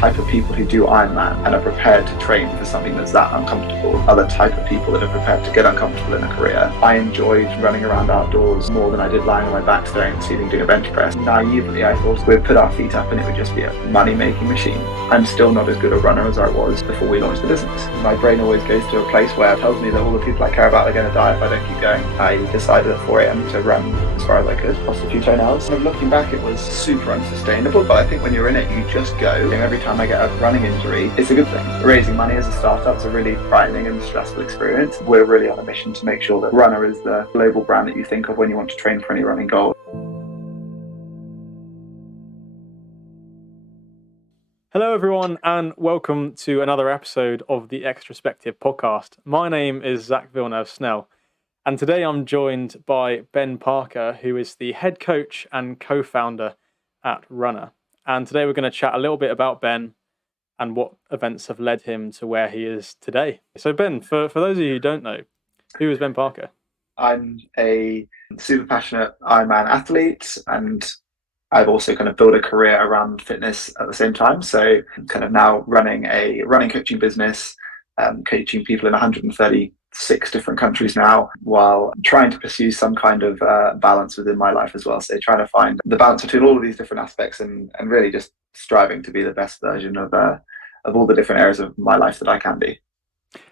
type of people who do Ironman and are prepared to train for something that's that uncomfortable are the type of people that are prepared to get uncomfortable in a career. I enjoyed running around outdoors more than I did lying on my back staring at the ceiling doing a bench press. Naively, I thought we'd put our feet up and it would just be a money-making machine. I'm still not as good a runner as I was before we launched the business. My brain always goes to a place where it tells me that all the people I care about are going to die if I don't keep going. I decided at 4 a.m. to run as far as I could, across a few toenails. And looking back, it was super unsustainable, but I think when you're in it, you just go. And every time I get a running injury, it's a good thing. Raising money as a startup is a really frightening and stressful experience. We're really on a mission to make sure that Runna is the global brand that you think of when you want to train for any running goal. Hello everyone and welcome to another episode of the Extrospective podcast. My name is Zach Villeneuve-Snell and today I'm joined by Ben Parker, who is the head coach and co-founder at Runna. And today we're going to chat a little bit about Ben and what events have led him to where he is today. So Ben, for those of you who don't know, who is Ben Parker? I'm a super passionate Ironman athlete, and I've also kind of built a career around fitness at the same time. So I'm kind of now running a running coaching business, coaching people in 136 different countries now, while trying to pursue some kind of balance within my life as well. So trying to find the balance between all of these different aspects and really just striving to be the best version of all the different areas of my life that I can be.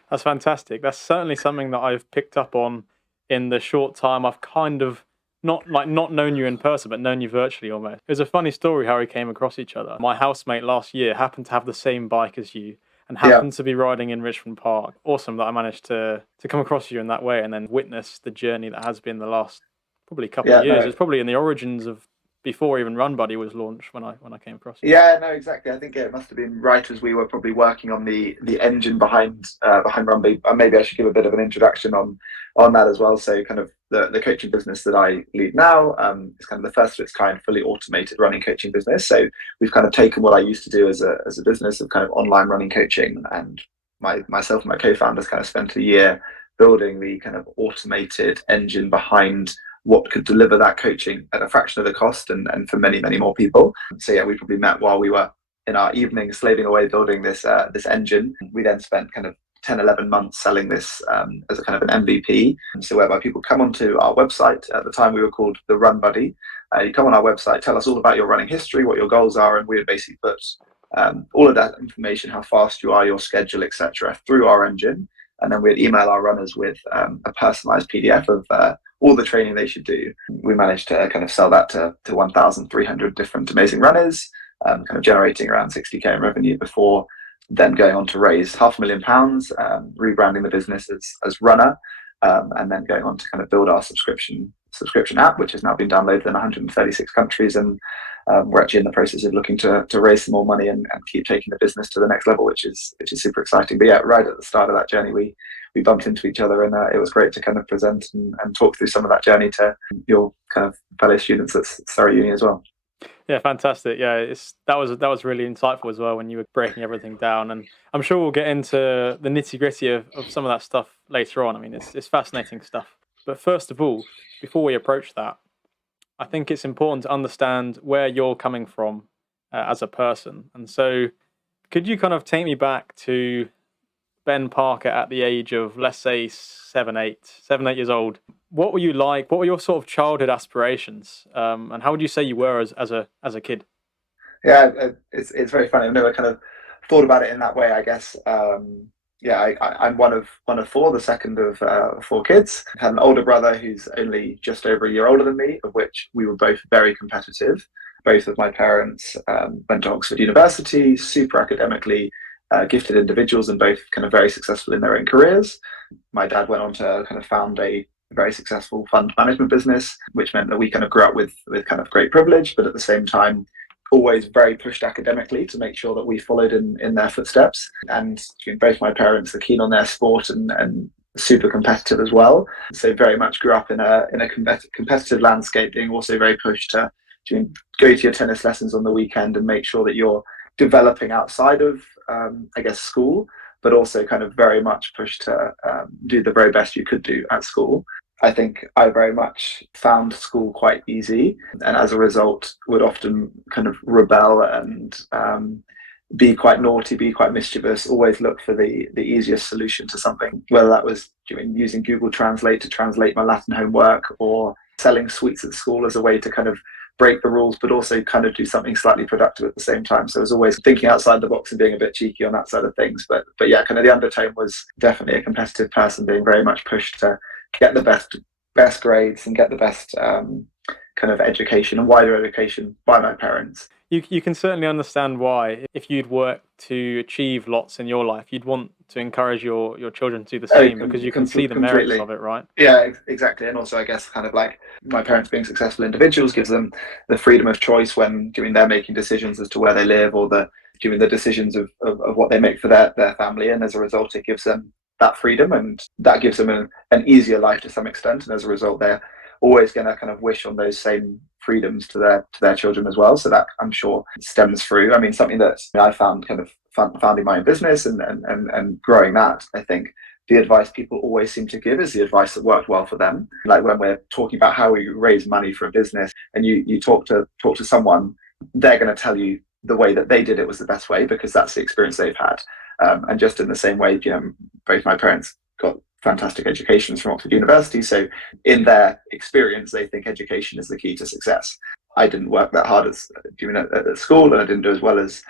That's fantastic. That's certainly something that I've picked up on in the short time I've kind of not known you in person, but known you virtually almost. It was a funny story how we came across each other. My housemate last year happened to have the same bike as you and happened to be riding in Richmond Park. Awesome that I managed to come across you in that way and then witness the journey that has been the last probably couple of years. No. It's probably in the origins of before even Run Buddy was launched when I came across you. Yeah, no, exactly. I think it must have been right as we were probably working on the engine behind Run Buddy. Maybe I should give a bit of an introduction on that as well. So kind of the coaching business that I lead now is kind of the first of its kind fully automated running coaching business. So we've kind of taken what I used to do as a business of kind of online running coaching, and myself and my co-founders kind of spent a year building the kind of automated engine behind what could deliver that coaching at a fraction of the cost and for many, many more people. So yeah, we probably met while we were in our evenings slaving away building this engine. We then spent kind of 10, 11 months selling this as a kind of an MVP. So whereby people come onto our website, at the time we were called the Run Buddy. You come on our website, tell us all about your running history, what your goals are, and we would basically put all of that information, how fast you are, your schedule, etc., through our engine. And then we'd email our runners with a personalized PDF of all the training they should do. We managed to kind of sell that to 1,300 different amazing runners, kind of generating around 60k in revenue before then going on to raise £500,000, rebranding the business as Runna, and then going on to kind of build our subscription app, which has now been downloaded in 136 countries. And we're actually in the process of looking to raise some more money and keep taking the business to the next level, which is super exciting. But yeah, right at the start of that journey, we bumped into each other, and it was great to kind of present and talk through some of that journey to your kind of fellow students at Surrey Uni as well. Yeah, fantastic. Yeah, that was really insightful as well when you were breaking everything down, and I'm sure we'll get into the nitty gritty of some of that stuff later on. I mean, it's fascinating stuff. But first of all, before we approach that, I think it's important to understand where you're coming from as a person. And so, could you kind of take me back to Ben Parker at the age of, let's say, 7, 8 years old? What were you like? What were your sort of childhood aspirations? And how would you say you were as a kid? Yeah, it's very funny. I've never kind of thought about it in that way, I guess. I'm one of four, the second of 4 kids. I had an older brother who's only just over a year older than me, of which we were both very competitive. Both of my parents went to Oxford University, super academically gifted individuals, and both kind of very successful in their own careers. My dad went on to kind of found a very successful fund management business, which meant that we kind of grew up with kind of great privilege, but at the same time, always very pushed academically to make sure that we followed in their footsteps. And both my parents are keen on their sport and super competitive as well. So very much grew up in a competitive landscape, being also very pushed to go to your tennis lessons on the weekend and make sure that you're developing outside of, I guess, school, but also kind of very much pushed to do the very best you could do at school. I think I very much found school quite easy, and as a result would often kind of rebel and be quite naughty, be quite mischievous, always look for the easiest solution to something, whether that was using Google Translate to translate my Latin homework, or selling sweets at school as a way to kind of break the rules, but also kind of do something slightly productive at the same time. So I was always thinking outside the box and being a bit cheeky on that side of things. But yeah, kind of the undertone was definitely a competitive person, being very much pushed to get the best grades and get the best kind of education and wider education by my parents. You can certainly understand why, if you'd worked to achieve lots in your life, you'd want to encourage your children to do the Oh, same, because you can see the merits completely. of it, right? Yeah, exactly. And also, I guess, kind of like my parents being successful individuals gives them the freedom of choice when doing they're making decisions as to where they live, or the doing the decisions of what they make for their family. And as a result, it gives them that freedom, and that gives them an easier life to some extent. And as a result, they're always going to kind of wish on those same freedoms to their children as well. So that, I'm sure, stems through. I mean, something that I found kind of founding my own business and growing that, I think the advice people always seem to give is the advice that worked well for them. Like when we're talking about how we raise money for a business, and you talk to someone, they're going to tell you the way that they did it was the best way, because that's the experience they've had. And just in the same way, both my parents got fantastic educations from Oxford University. So in their experience, they think education is the key to success. I didn't work that hard at school, and I didn't do as well as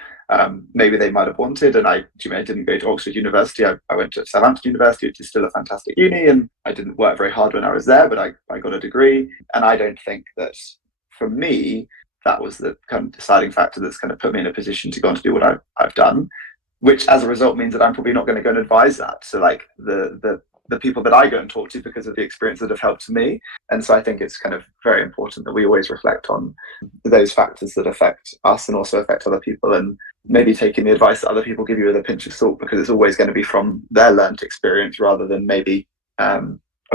maybe they might have wanted. And I didn't go to Oxford University. I went to Southampton University, which is still a fantastic uni, and I didn't work very hard when I was there, but I got a degree. And I don't think that, for me, that was the kind of deciding factor that's kind of put me in a position to go on to do what I've done, which as a result means that I'm probably not going to go and advise that. So like the people that I go and talk to, because of the experience that have helped me. And so I think it's kind of very important that we always reflect on those factors that affect us and also affect other people, and maybe taking the advice that other people give you with a pinch of salt, because it's always going to be from their learned experience rather than maybe a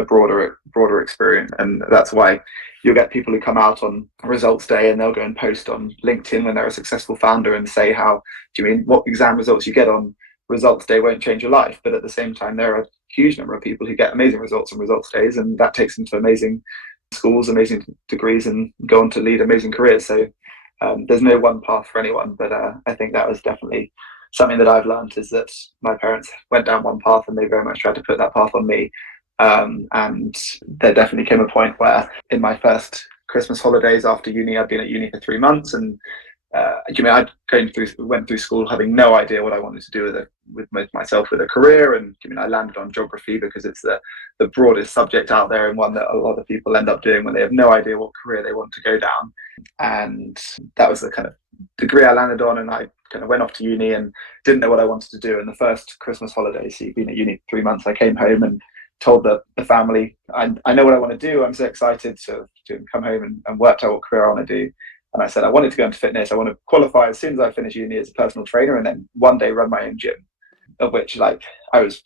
broader experience. And that's why you'll get people who come out on results day and they'll go and post on LinkedIn when they're a successful founder and say, how do you mean what exam results you get on results day won't change your life? But at the same time, there are a huge number of people who get amazing results on results days, and that takes them to amazing schools, amazing degrees, and go on to lead amazing careers. So there's no one path for anyone, but I think that was definitely something that I've learned, is that my parents went down one path and they very much tried to put that path on me. And there definitely came a point where in my first Christmas holidays after uni, I'd been at uni for 3 months, and I went through school having no idea what I wanted to do with myself with a career. And I landed on geography because it's the broadest subject out there, and one that a lot of people end up doing when they have no idea what career they want to go down. And that was the kind of degree I landed on, and I kind of went off to uni and didn't know what I wanted to do. And the first Christmas holidays, so you've been at uni 3 months, I came home and told the family, I know what I want to do. I'm so excited to come home and work out what career I want to do. And I said, I wanted to go into fitness. I want to qualify as soon as I finish uni as a personal trainer, and then one day run my own gym, of which I was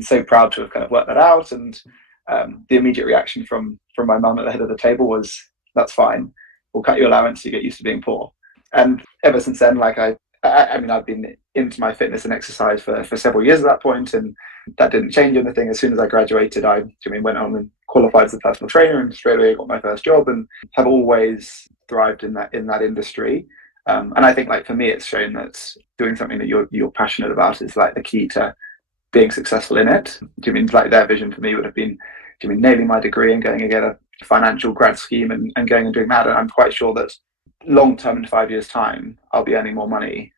so proud to have kind of worked that out. And the immediate reaction from my mum at the head of the table was, that's fine. We'll cut your allowance. You get used to being poor. And ever since then, I've been into my fitness and exercise for several years at that point, and that didn't change anything. As soon as I graduated, I went on and qualified as a personal trainer, and straight away got my first job, and have always thrived in that industry. And I think, for me, it's shown that doing something that you're passionate about is the key to being successful in it. Their vision for me would have been nailing my degree and going and get a financial grad scheme and going and doing that. And I'm quite sure that long term, in 5 years' time, I'll be earning more money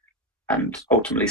and ultimately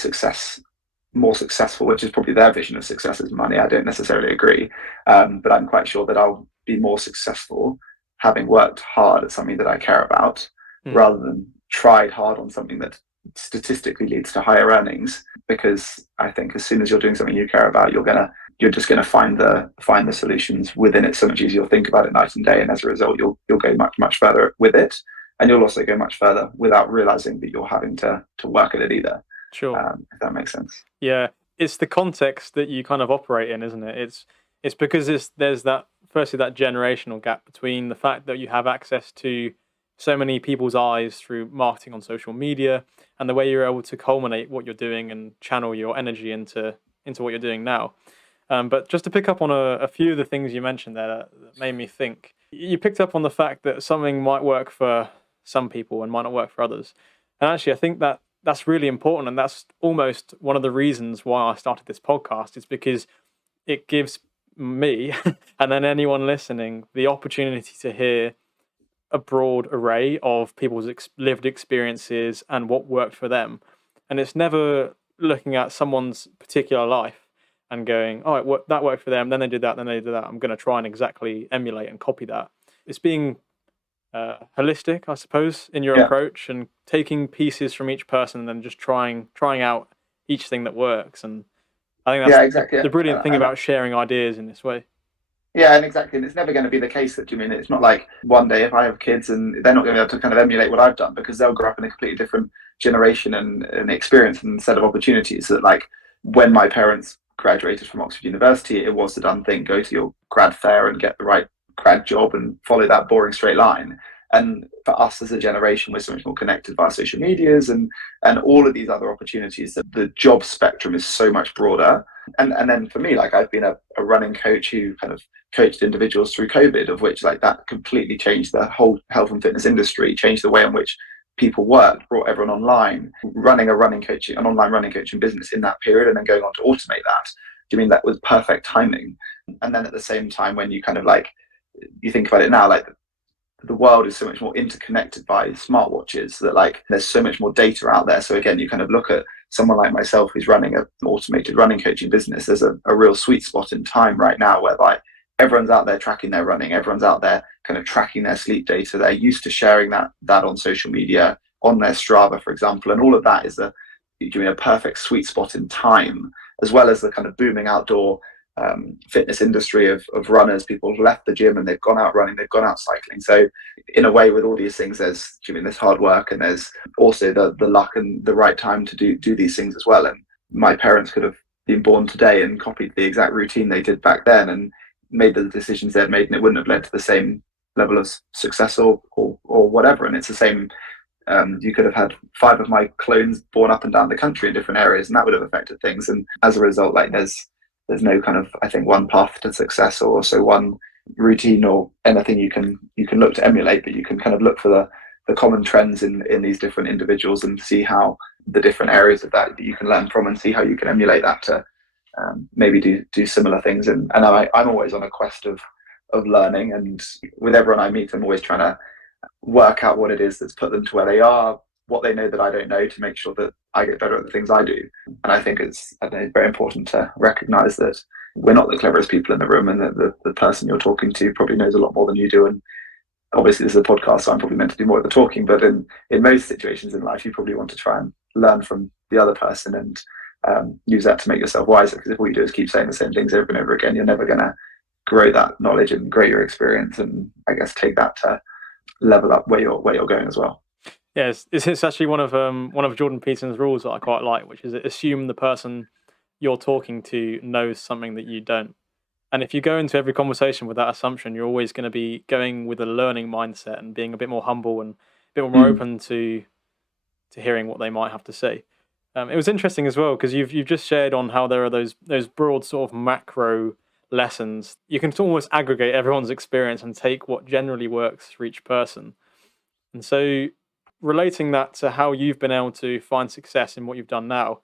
more successful, which is probably their vision of success is money. I don't necessarily agree, but I'm quite sure that I'll be more successful having worked hard at something that I care about, rather than tried hard on something that statistically leads to higher earnings. Because I think as soon as you're doing something you care about, you're just going to find the solutions within it so much easier. You'll think about it night and day, and as a result, you'll go much further with it, and you'll also go much further without realizing that you're having to work at it either. Sure. If that makes sense. Yeah, it's the context that you kind of operate in, isn't it? It's because there's that, firstly, that generational gap between the fact that you have access to so many people's eyes through marketing on social media, and the way you're able to culminate what you're doing and channel your energy into what you're doing now. But just to pick up on a few of the things you mentioned there that made me think, you picked up on the fact that something might work for some people and might not work for others. And actually, I think that that's really important, and that's almost one of the reasons why I started this podcast, is because it gives me and then anyone listening the opportunity to hear a broad array of people's lived experiences and what worked for them. And it's never looking at someone's particular life and going, oh, that worked for them, then they did that, then they did that. I'm going to try and exactly emulate and copy that. It's being holistic, I suppose, in your Yeah. approach, and taking pieces from each person and then just trying out each thing that works. And I think Yeah, that's exactly. the brilliant thing And about sharing ideas in this way. yeah, and exactly. And it's never going to be the case that, it's not like one day if I have kids and they're not going to be able to kind of emulate what I've done, because they'll grow up in a completely different generation and experience and set of opportunities. That, like, when my parents graduated from Oxford University, it was the done thing: go to your grad fair and get the right grad job and follow that boring straight line. And for us as a generation, we're so much more connected via social medias and all of these other opportunities, that the job spectrum is so much broader. And then for me, like, I've been a running coach who kind of coached individuals through COVID, of which, like, that completely changed the whole health and fitness industry, changed the way in which people worked, brought everyone online, running an online running coaching business in that period, and then going on to automate that. Do you mean that was perfect timing? And then at the same time, when you kind of, like, you think about it now, like, the world is so much more interconnected by smartwatches, that, like, there's so much more data out there. So again, you kind of look at someone like myself who's running an automated running coaching business. There's a real sweet spot in time right now whereby everyone's out there tracking their running, everyone's out there kind of tracking their sleep data. They're used to sharing that on social media, on their Strava, for example, and all of that is a perfect sweet spot in time, as well as the kind of booming outdoor fitness industry of runners. People have left the gym and they've gone out running, they've gone out cycling. So in a way, with all these things, there's this hard work, and there's also the luck and the right time to do these things as well. And my parents could have been born today and copied the exact routine they did back then and made the decisions they'd made, and it wouldn't have led to the same level of success or whatever. And it's the same. You could have had 5 of my clones born up and down the country in different areas, and that would have affected things. And as a result, like, there's no kind of, I think, one path to success, or also one routine or anything you can look to emulate, but you can kind of look for the common trends in these different individuals and see how the different areas of that you can learn from, and see how you can emulate that to maybe do similar things. And I'm always on a quest of learning, and with everyone I meet, I'm always trying to work out what it is that's put them to where they are, what they know that I don't know, to make sure that I get better at the things I do. And I think it's very important to recognize that we're not the cleverest people in the room, and that the person you're talking to probably knows a lot more than you do. And obviously this is a podcast, so I'm probably meant to do more of the talking, but in most situations in life, you probably want to try and learn from the other person and use that to make yourself wiser. Because if all you do is keep saying the same things over and over again, you're never going to grow that knowledge and grow your experience, and I guess take that to level up where you're going as well. Yes, it's actually one of Jordan Peterson's rules that I quite like, which is assume the person you're talking to knows something that you don't. And if you go into every conversation with that assumption, you're always going to be going with a learning mindset and being a bit more humble and a bit more open to hearing what they might have to say. It was interesting as well, because you've just shared on how there are those broad sort of macro lessons. You can almost aggregate everyone's experience and take what generally works for each person. And so, relating that to how you've been able to find success in what you've done now,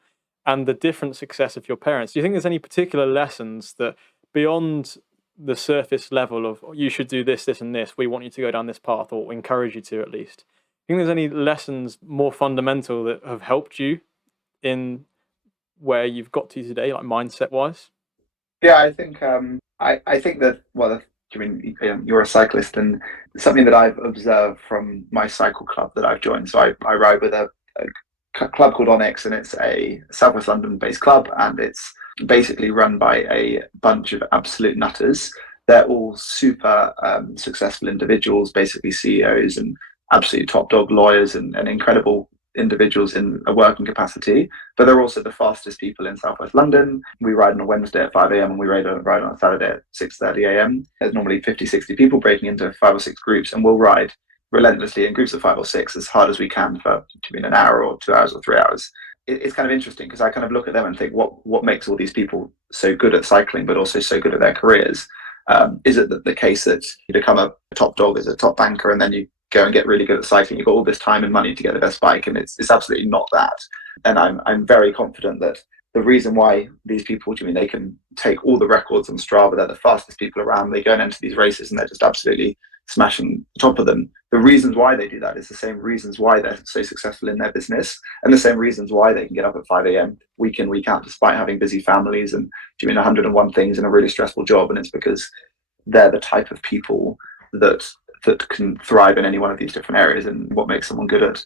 and the different success of your parents, do you think there's any particular lessons that, beyond the surface level of you should do this, this, and this, we want you to go down this path, or encourage you to at least, do you think there's any lessons more fundamental that have helped you in where you've got to today, like mindset wise? Yeah, I think I think that, well, I mean, you're a cyclist, and something that I've observed from my cycle club that I've joined. So I ride with a club called Onyx, and it's a Southwest London based club, and it's basically run by a bunch of absolute nutters. They're all super successful individuals, basically CEOs and absolute top dog lawyers and incredible individuals in a working capacity, but they're also the fastest people in Southwest London. We ride on a Wednesday at 5 a.m. and we ride on a Saturday at 6:30 a.m. There's normally 50, 60 people breaking into 5 or 6 groups, and we'll ride relentlessly in groups of 5 or 6 as hard as we can for between an hour or 2 hours or 3 hours. It's kind of interesting, because I kind of look at them and think, what makes all these people so good at cycling, but also so good at their careers? Is it the case that you become a top dog as a top banker, and then you go and get really good at cycling. You've got all this time and money to get the best bike, and it's absolutely not that. And I'm very confident that the reason why these people, do you mean they can take all the records on Strava, they're the fastest people around, they go and enter these races and they're just absolutely smashing the top of them. The reasons why they do that is the same reasons why they're so successful in their business, and the same reasons why they can get up at 5 a.m. week in, week out, despite having busy families and doing 101 things in a really stressful job. And it's because they're the type of people that can thrive in any one of these different areas. And what makes someone good at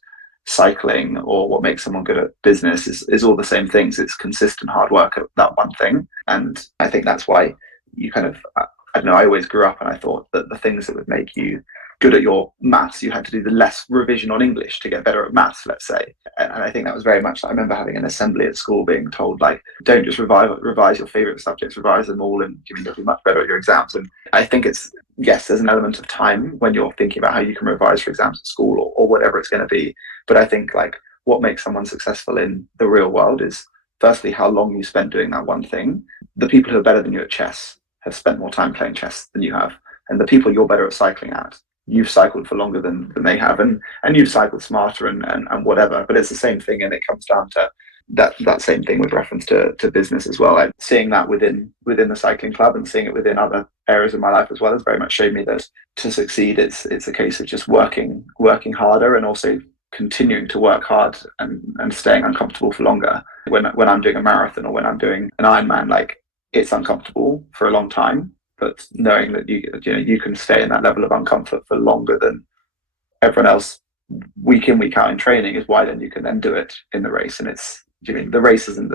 cycling or what makes someone good at business is all the same things. It's consistent hard work at that one thing. And I think that's why you kind of, I don't know, I always grew up and I thought that the things that would make you good at your maths, you had to do the less revision on English to get better at maths, let's say. And I think that was very much, I remember having an assembly at school being told, like, don't just revise your favorite subjects, revise them all, and you'll be much better at your exams. And I think it's, yes, there's an element of time when you're thinking about how you can revise for exams at school or whatever it's going to be. But I think like what makes someone successful in the real world is firstly how long you spent doing that one thing. The people who are better than you at chess have spent more time playing chess than you have, and the people you're better at cycling at, you've cycled for longer than they have, and you've cycled smarter and whatever. But it's the same thing, and it comes down to that same thing with reference to business as well. Like seeing that within the cycling club and seeing it within other areas of my life as well has very much showed me that to succeed, it's a case of just working harder and also continuing to work hard and staying uncomfortable for longer. When I'm doing a marathon or when I'm doing an Ironman, like it's uncomfortable for a long time, but knowing that you can stay in that level of uncomfort for longer than everyone else week in, week out in training is why then you can then do it in the race. And it's, the race isn't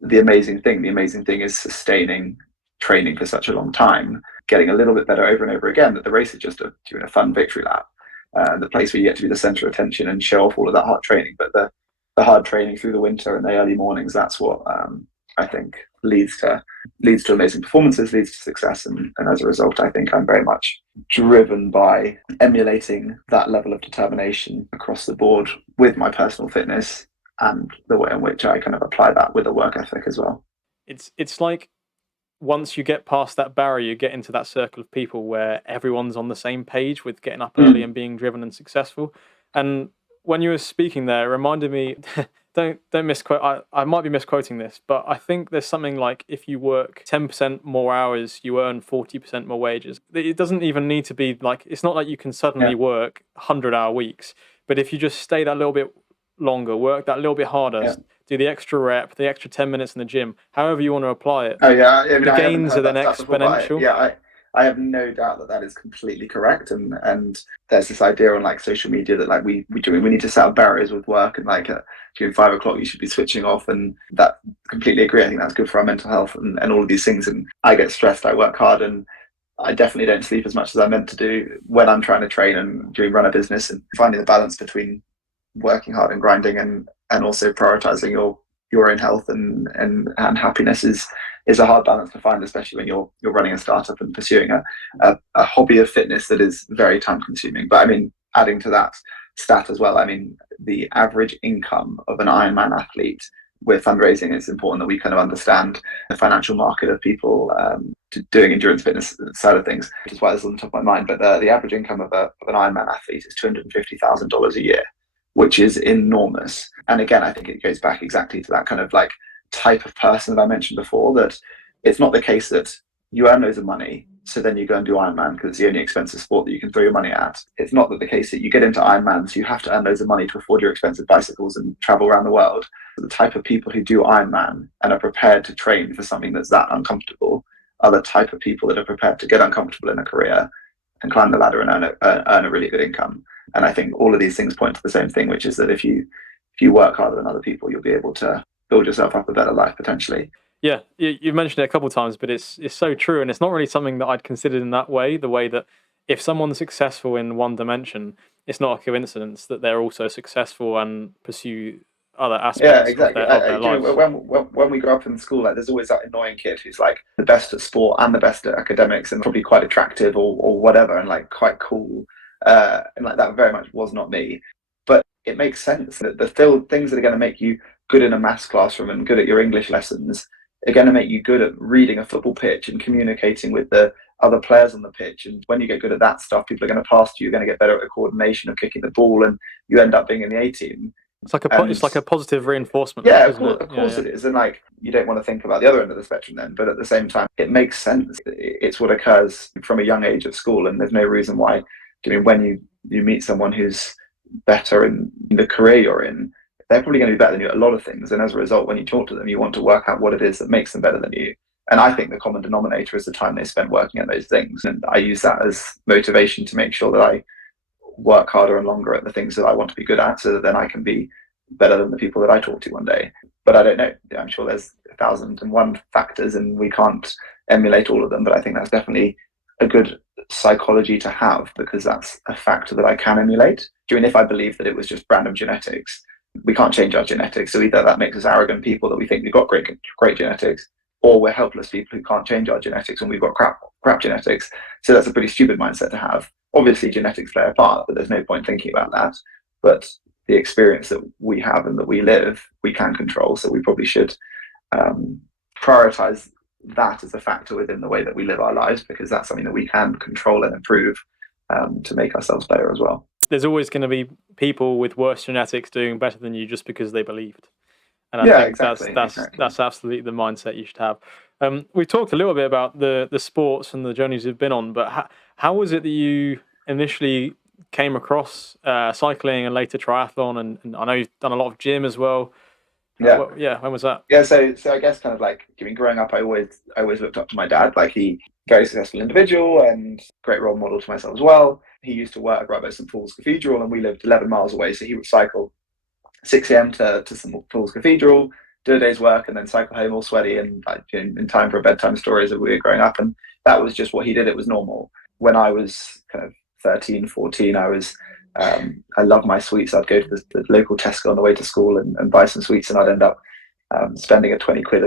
the amazing thing. The amazing thing is sustaining training for such a long time, getting a little bit better over and over again, that the race is just a fun victory lap. The place where you get to be the center of attention and show off all of that hard training. But the hard training through the winter and the early mornings, that's what I think leads to amazing performances, leads to success. And as a result, I think I'm very much driven by emulating that level of determination across the board with my personal fitness and the way in which I kind of apply that with a work ethic as well. It's like once you get past that barrier, you get into that circle of people where everyone's on the same page with getting up early and being driven and successful. And when you were speaking there, it reminded me, don't misquote, I might be misquoting this, but I think there's something like if you work 10% more hours, you earn 40% more wages. It doesn't even need to be like, it's not like you can suddenly work 100-hour weeks, but if you just stay that little bit longer, work that little bit harder, do the extra rep, the extra 10 minutes in the gym, however you want to apply it. Oh yeah, I mean, the gains are then exponential. Before, I have no doubt that is completely correct. And there's this idea on like social media that like we need to set up barriers with work, and like during 5 o'clock you should be switching off, and that completely agree. I think that's good for our mental health and all of these things. And I get stressed, I work hard, and I definitely don't sleep as much as I'm meant to do when I'm trying to train and doing Runna business, and finding the balance between working hard and grinding and also prioritizing your own health and happiness is a hard balance to find, especially when you're running a startup and pursuing a hobby of fitness that is very time consuming. But I mean, adding to that stat as well, I mean, the average income of an Ironman athlete with fundraising, it's important that we kind of understand the financial market of people doing endurance fitness side of things, which is why this is on the top of my mind. But the average income of an Ironman athlete is $250,000 a year, which is enormous. And again, I think it goes back exactly to that kind of like type of person that I mentioned before, that it's not the case that you earn loads of money, so then you go and do Ironman because it's the only expensive sport that you can throw your money at. It's not that the case that you get into Ironman, so you have to earn loads of money to afford your expensive bicycles and travel around the world. The type of people who do Ironman and are prepared to train for something that's that uncomfortable are the type of people that are prepared to get uncomfortable in a career and climb the ladder and earn a really good income. And I think all of these things point to the same thing, which is that if you work harder than other people, you'll be able to build yourself up a better life potentially. Yeah, you've mentioned it a couple of times, but it's so true, and it's not really something that I'd considered in that way. The way that if someone's successful in one dimension, it's not a coincidence that they're also successful and pursue other aspects of their life. When we grow up in school, like there's always that annoying kid who's like the best at sport and the best at academics and probably quite attractive or whatever, and like quite cool. And like that very much was not me. But it makes sense that the things that are going to make you good in a maths classroom and good at your English lessons are going to make you good at reading a football pitch and communicating with the other players on the pitch. And when you get good at that stuff, people are going to pass you. You're going to get better at the coordination of kicking the ball, and you end up being in the A team. It's like a positive reinforcement Yeah, loop, isn't it? of course it is. And like, you don't want to think about the other end of the spectrum then, but at the same time, it makes sense. It's what occurs from a young age at school, and there's no reason why. I mean, when you meet someone who's better in the career you're in, they're probably going to be better than you at a lot of things. And as a result, when you talk to them, you want to work out what it is that makes them better than you. And I think the common denominator is the time they spend working at those things. And I use that as motivation to make sure that I work harder and longer at the things that I want to be good at, so that then I can be better than the people that I talk to one day. But I don't know. I'm sure there's 1,001 factors and we can't emulate all of them. But I think that's definitely a good psychology to have, because that's a factor that I can emulate. I mean, if I believe that it was just random genetics, we can't change our genetics. So either that makes us arrogant people that we think we've got great genetics, or we're helpless people who can't change our genetics when we've got crap genetics. So that's a pretty stupid mindset to have. Obviously, genetics play a part, but there's no point thinking about that. But the experience that we have and that we live, we can control. So we probably should prioritize that as a factor within the way that we live our lives, because that's something that we can control and improve to make ourselves better as well. There's always going to be people with worse genetics doing better than you just because they believed. And I think exactly. That's absolutely the mindset you should have. We talked a little bit about the sports and the journeys you've been on, but how was it that you initially came across cycling and later triathlon? And I know you've done a lot of gym as well. When was that? Yeah, so I guess kind of like, I mean, growing up, I always looked up to my dad. Like, he very successful individual and great role model to myself as well. He used to work right by St Paul's Cathedral, and we lived 11 miles away. So he would cycle 6 a.m. to St Paul's Cathedral, do a day's work, and then cycle home all sweaty and like in time for a bedtime story as we were growing up. And that was just what he did. It was normal. When I was kind of 13, 14, I loved my sweets. I'd go to the local Tesco on the way to school and buy some sweets, and I'd end up spending a 20 quid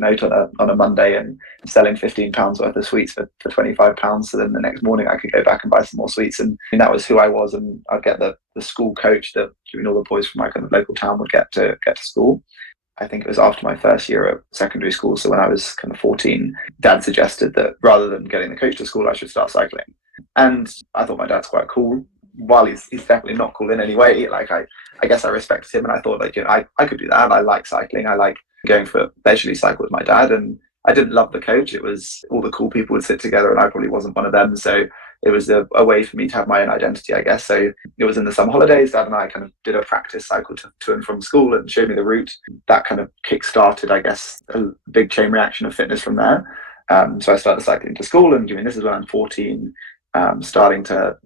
note on a Monday and selling £15 worth of sweets for £25. So then the next morning I could go back and buy some more sweets. And that was who I was. And I'd get the school coach that all the boys from my kind of local town would get to school. I think it was after my first year at secondary school. So when I was kind of 14, Dad suggested that rather than getting the coach to school, I should start cycling. And I thought my dad's quite cool. While he's definitely not cool in any way, like I guess I respected him, and I thought, like, I could do that. I like cycling. I like going for leisurely cycle with my dad, and I didn't love the coach. It was all the cool people would sit together, and I probably wasn't one of them. So it was a way for me to have my own identity, I guess. So it was in the summer holidays. Dad and I kind of did a practice cycle to and from school and showed me the route. That kind of kick-started, I guess, a big chain reaction of fitness from there. So I started cycling to school, and this is when I'm 14, starting to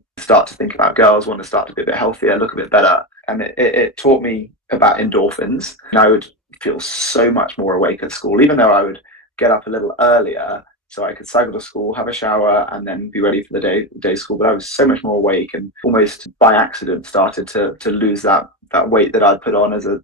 think about girls, want to start to be a bit healthier, look a bit better. And it taught me about endorphins. And I would feel so much more awake at school, even though I would get up a little earlier so I could cycle to school, have a shower, and then be ready for the day school. But I was so much more awake, and almost by accident started to lose that weight that I'd put on as a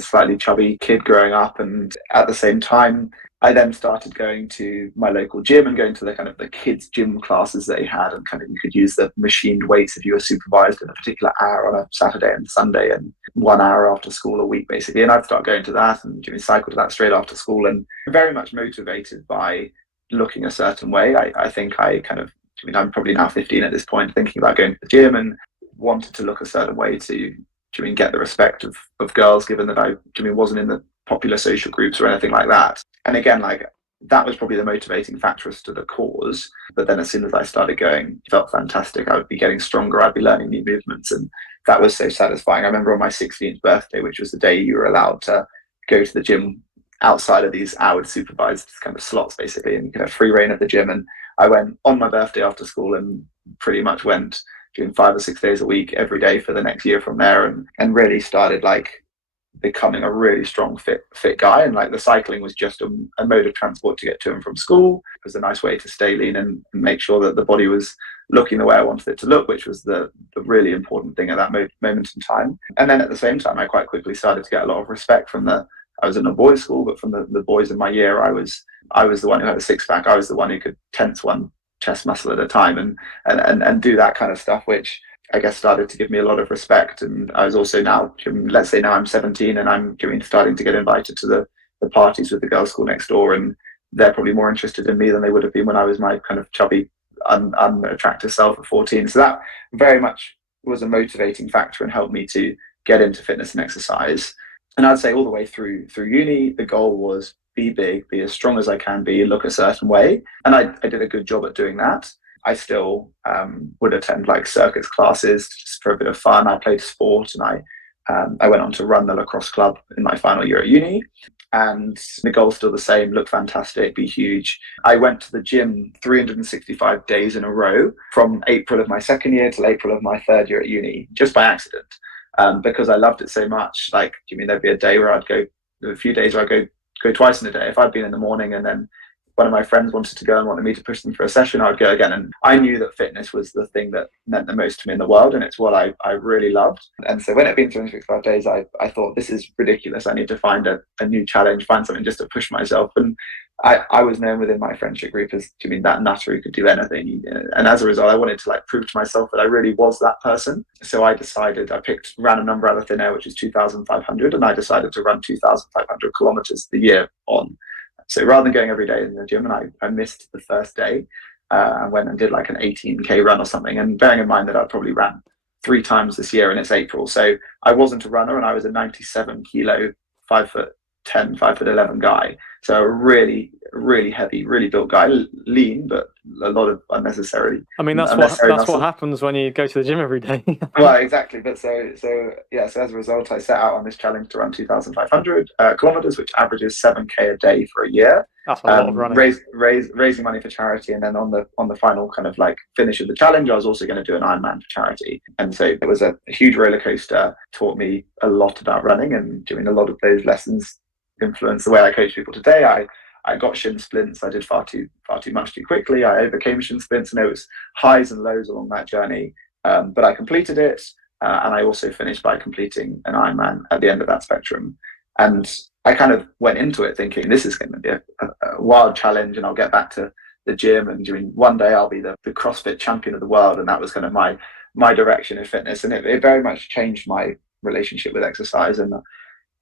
slightly chubby kid growing up. And at the same time, I then started going to my local gym and going to the kind of the kids' gym classes they had, and kind of you could use the machined weights if you were supervised in a particular hour on a Saturday and Sunday, and 1 hour after school a week basically. And I'd start going to that and cycle to that straight after school, and very much motivated by looking a certain way. I think I kind of, I'm probably now 15 at this point, thinking about going to the gym and wanted to look a certain way to get the respect of girls, given that I wasn't in the popular social groups or anything like that. And again, like, that was probably the motivating factor as to the cause. But then as soon as I started going, it felt fantastic. I would be getting stronger. I'd be learning new movements. And that was so satisfying. I remember on my 16th birthday, which was the day you were allowed to go to the gym outside of these hour supervised kind of slots, basically, and you could have free reign of the gym. And I went on my birthday after school and pretty much went doing 5 or 6 days a week every day for the next year from there, and really started like becoming a really strong fit guy. And like, the cycling was just a mode of transport to get to and from school. It was a nice way to stay lean and make sure that the body was looking the way I wanted it to look, which was the really important thing at that moment in time. And then at the same time, I quite quickly started to get a lot of respect from I was in a boys' school, but from the boys in my year, I was the one who had a six-pack. I was the one who could tense one chest muscle at a time and do that kind of stuff, which I guess started to give me a lot of respect. And I was also now, let's say now I'm 17 and I'm starting to get invited to the parties with the girls' school next door, and they're probably more interested in me than they would have been when I was my kind of chubby, unattractive self at 14. So that very much was a motivating factor and helped me to get into fitness and exercise. And I'd say all the way through uni, the goal was be big, be as strong as I can be, look a certain way. And I did a good job at doing that. I still would attend like circus classes just for a bit of fun. I played sport, and I went on to run the lacrosse club in my final year at uni. And the goal's still the same: look fantastic, be huge. I went to the gym 365 days in a row from April of my second year till April of my third year at uni, just by accident, because I loved it so much. Like, I mean, there'd be a few days where I'd go twice in a day. If I'd been in the morning and then one of my friends wanted to go and wanted me to push them for a session, I'd go again. And I knew that fitness was the thing that meant the most to me in the world, and it's what I really loved. And so when it had been 365 days, I thought, this is ridiculous. I need to find a new challenge, find something just to push myself. And I was known within my friendship group as, I mean, that nutter who could do anything. And as a result, I wanted to like prove to myself that I really was that person. So I ran an umbrella thin air, which is 2,500, and I decided to run 2,500 kilometers the year on. So rather than going every day in the gym, and I missed the first day, I went and did like an 18K run or something. And bearing in mind that I probably ran 3 times this year and it's April. So I wasn't a runner, and I was a 97 kilo, 5'10", 5'11" guy. So a really, really heavy, really built guy, lean, but a lot of unnecessary. I mean, that's what happens when you go to the gym every day. Well, exactly. But so as a result, I set out on this challenge to run 2,500 kilometers, which averages 7K a day for a year. That's a lot of running. Raising money for charity, and then on the final kind of like finish of the challenge, I was also going to do an Ironman for charity. And so it was a huge roller coaster. Taught me a lot about running, and doing a lot of those lessons influenced the way I coach people today. I got shin splints. I did far too much too quickly. I overcame shin splints, and it was highs and lows along that journey. But I completed it, and I also finished by completing an Ironman at the end of that spectrum. And I kind of went into it thinking, this is going to be a wild challenge, and I'll get back to the gym, and one day I'll be the CrossFit champion of the world. And that was kind of my direction in fitness. And it very much changed my relationship with exercise. And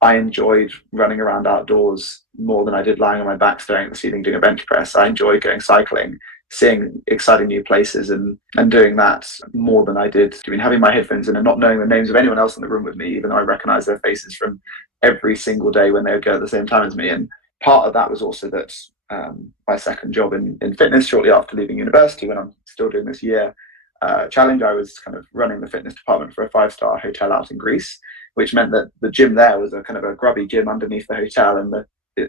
I enjoyed running around outdoors more than I did lying on my back staring at the ceiling doing a bench press. I enjoyed going cycling, seeing exciting new places, and doing that more than I did having my headphones in and not knowing the names of anyone else in the room with me, even though I recognise their faces from every single day when they would go at the same time as me. And part of that was also that my second job in fitness, shortly after leaving university, when I'm still doing this year challenge, I was kind of running the fitness department for a 5-star hotel out in Greece, which meant that the gym there was a kind of a grubby gym underneath the hotel, and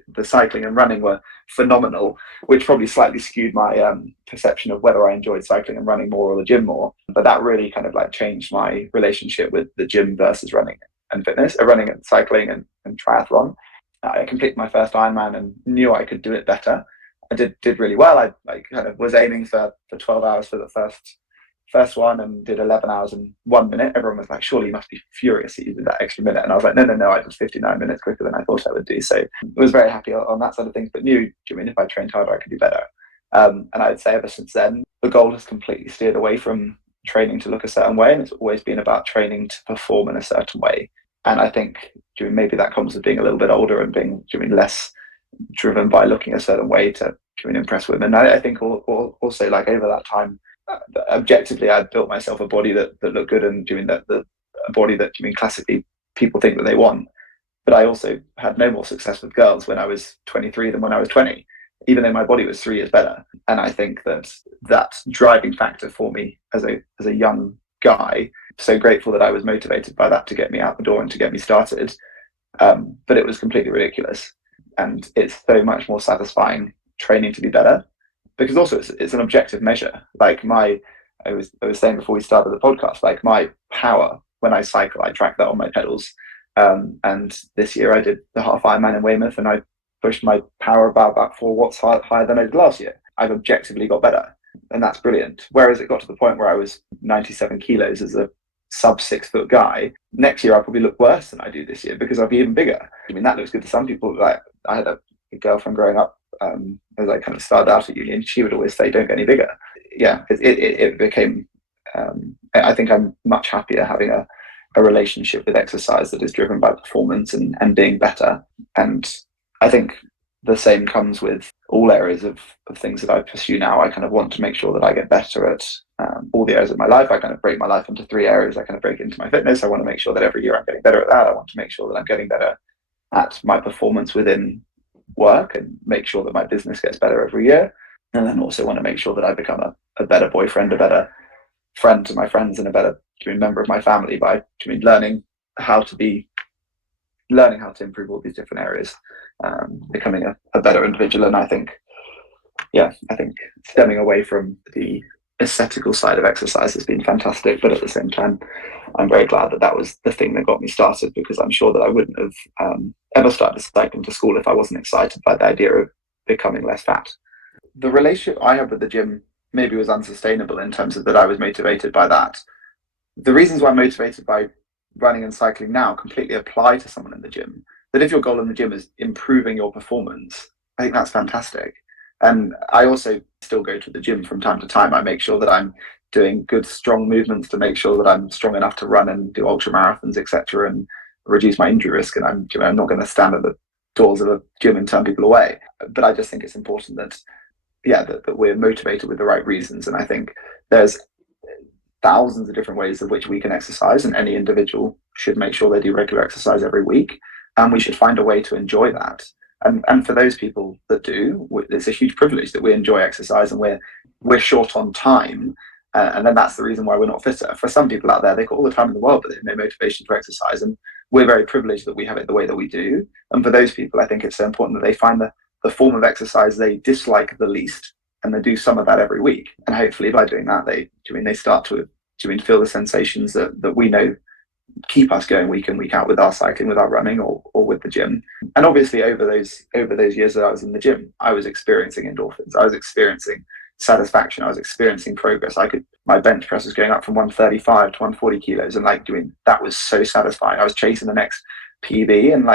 the cycling and running were phenomenal, which probably slightly skewed my perception of whether I enjoyed cycling and running more or the gym more. But that really kind of like changed my relationship with the gym versus running and fitness, running and cycling and triathlon. I completed my first Ironman and knew I could do it better. I did really well. I kind of was aiming for 12 hours for the first one, and did 11 hours and 1 minute. Everyone was like, surely you must be furious that you did that extra minute. And I was like, no, I did 59 minutes quicker than I thought I would do. So I was very happy on that side of things, but knew, if I trained harder, I could do better. And I'd say ever since then, the goal has completely steered away from training to look a certain way, and it's always been about training to perform in a certain way. And I think maybe that comes with being a little bit older and being less driven by looking a certain way to impress women. I think also like over that time, objectively, I built myself a body that looked good, and a body that classically people think that they want. But I also had no more success with girls when I was 23 than when I was 20, even though my body was 3 years better. And I think that driving factor for me as a young guy, so grateful that I was motivated by that to get me out the door and to get me started. But it was completely ridiculous, and it's so much more satisfying training to be better, because also it's an objective measure. Like I was saying before we started the podcast, like my power when I cycle, I track that on my pedals. And this year I did the half Ironman in Weymouth, and I pushed my power about 4 watts higher than I did last year. I've objectively got better, and that's brilliant. Whereas it got to the point where I was 97 kilos as a sub 6 foot guy. Next year I'll probably look worse than I do this year, because I'll be even bigger. That looks good to some people. Like I had a girlfriend growing up as I kind of started out at uni, and she would always say, don't get any bigger. Yeah, it became I think I'm much happier having a relationship with exercise that is driven by performance and being better. And I think the same comes with all areas of things that I pursue now. I kind of want to make sure that I get better at all the areas of my life. I kind of break my life into 3 areas. I kind of break into my fitness. I want to make sure that every year I'm getting better at that. I want to make sure that I'm getting better at my performance within work and make sure that my business gets better every year. And then also want to make sure that I become a better boyfriend, a better friend to my friends, and a better member of my family by learning how to improve all these different areas, becoming a better individual. And I think stemming away from the aesthetical side of exercise has been fantastic, but at the same time, I'm very glad that that was the thing that got me started, because I'm sure that I wouldn't have ever started cycling to school if I wasn't excited by the idea of becoming less fat. The relationship I have with the gym maybe was unsustainable in terms of that I was motivated by that. The reasons why I'm motivated by running and cycling now completely apply to someone in the gym. That if your goal in the gym is improving your performance, I think that's fantastic. And I also still go to the gym from time to time. I make sure that I'm doing good, strong movements to make sure that I'm strong enough to run and do ultra marathons, etc., and reduce my injury risk. And I'm not going to stand at the doors of a gym and turn people away. But I just think it's important that we're motivated with the right reasons. And I think there's thousands of different ways of which we can exercise, and any individual should make sure they do regular exercise every week, and we should find a way to enjoy that. And for those people that do, it's a huge privilege that we enjoy exercise, and we're short on time, and then that's the reason why we're not fitter. For some people out there, they've got all the time in the world, but they have no motivation to exercise, and we're very privileged that we have it the way that we do. And for those people, I think it's so important that they find the form of exercise they dislike the least, and they do some of that every week. And hopefully by doing that, they start to feel the sensations that we know keep us going week in, week out with our cycling, with our running, or with the gym. And obviously over those years that I was in the gym, I was experiencing endorphins. I was experiencing satisfaction. I was experiencing progress. My bench press was going up from 135 to 140 kilos, and that was so satisfying. I was chasing the next PB, and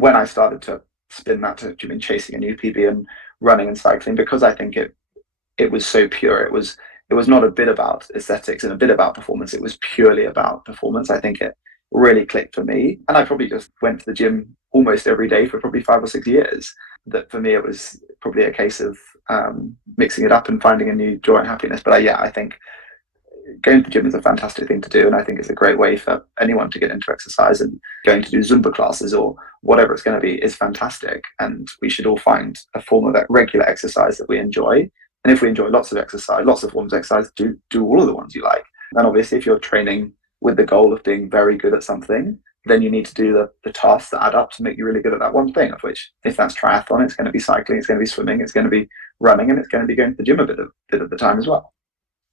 when I started to spin that to chasing a new PB and running and cycling, because I think it was so pure. It was not a bit about aesthetics and a bit about performance. It was purely about performance. I think it really clicked for me. And I probably just went to the gym almost every day for probably 5 or 6 years. That for me, it was probably a case of mixing it up and finding a new joy and happiness. But I think going to the gym is a fantastic thing to do. And I think it's a great way for anyone to get into exercise, and going to do Zumba classes or whatever it's going to be is fantastic. And we should all find a form of regular exercise that we enjoy. And if we enjoy lots of exercise, lots of forms of exercise, do all of the ones you like. And obviously, if you're training with the goal of being very good at something, then you need to do the tasks that add up to make you really good at that one thing, of which, if that's triathlon, it's going to be cycling, it's going to be swimming, it's going to be running, and it's going to be going to the gym a bit of the time as well.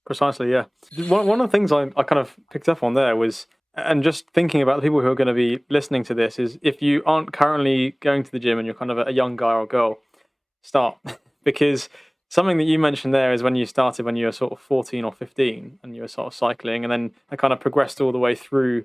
Precisely, yeah. One of the things I kind of picked up on there was, and just thinking about the people who are going to be listening to this, is if you aren't currently going to the gym and you're kind of a young guy or girl, start. Because something that you mentioned there is when you started when you were sort of 14 or 15 and you were sort of cycling, and then it kind of progressed all the way through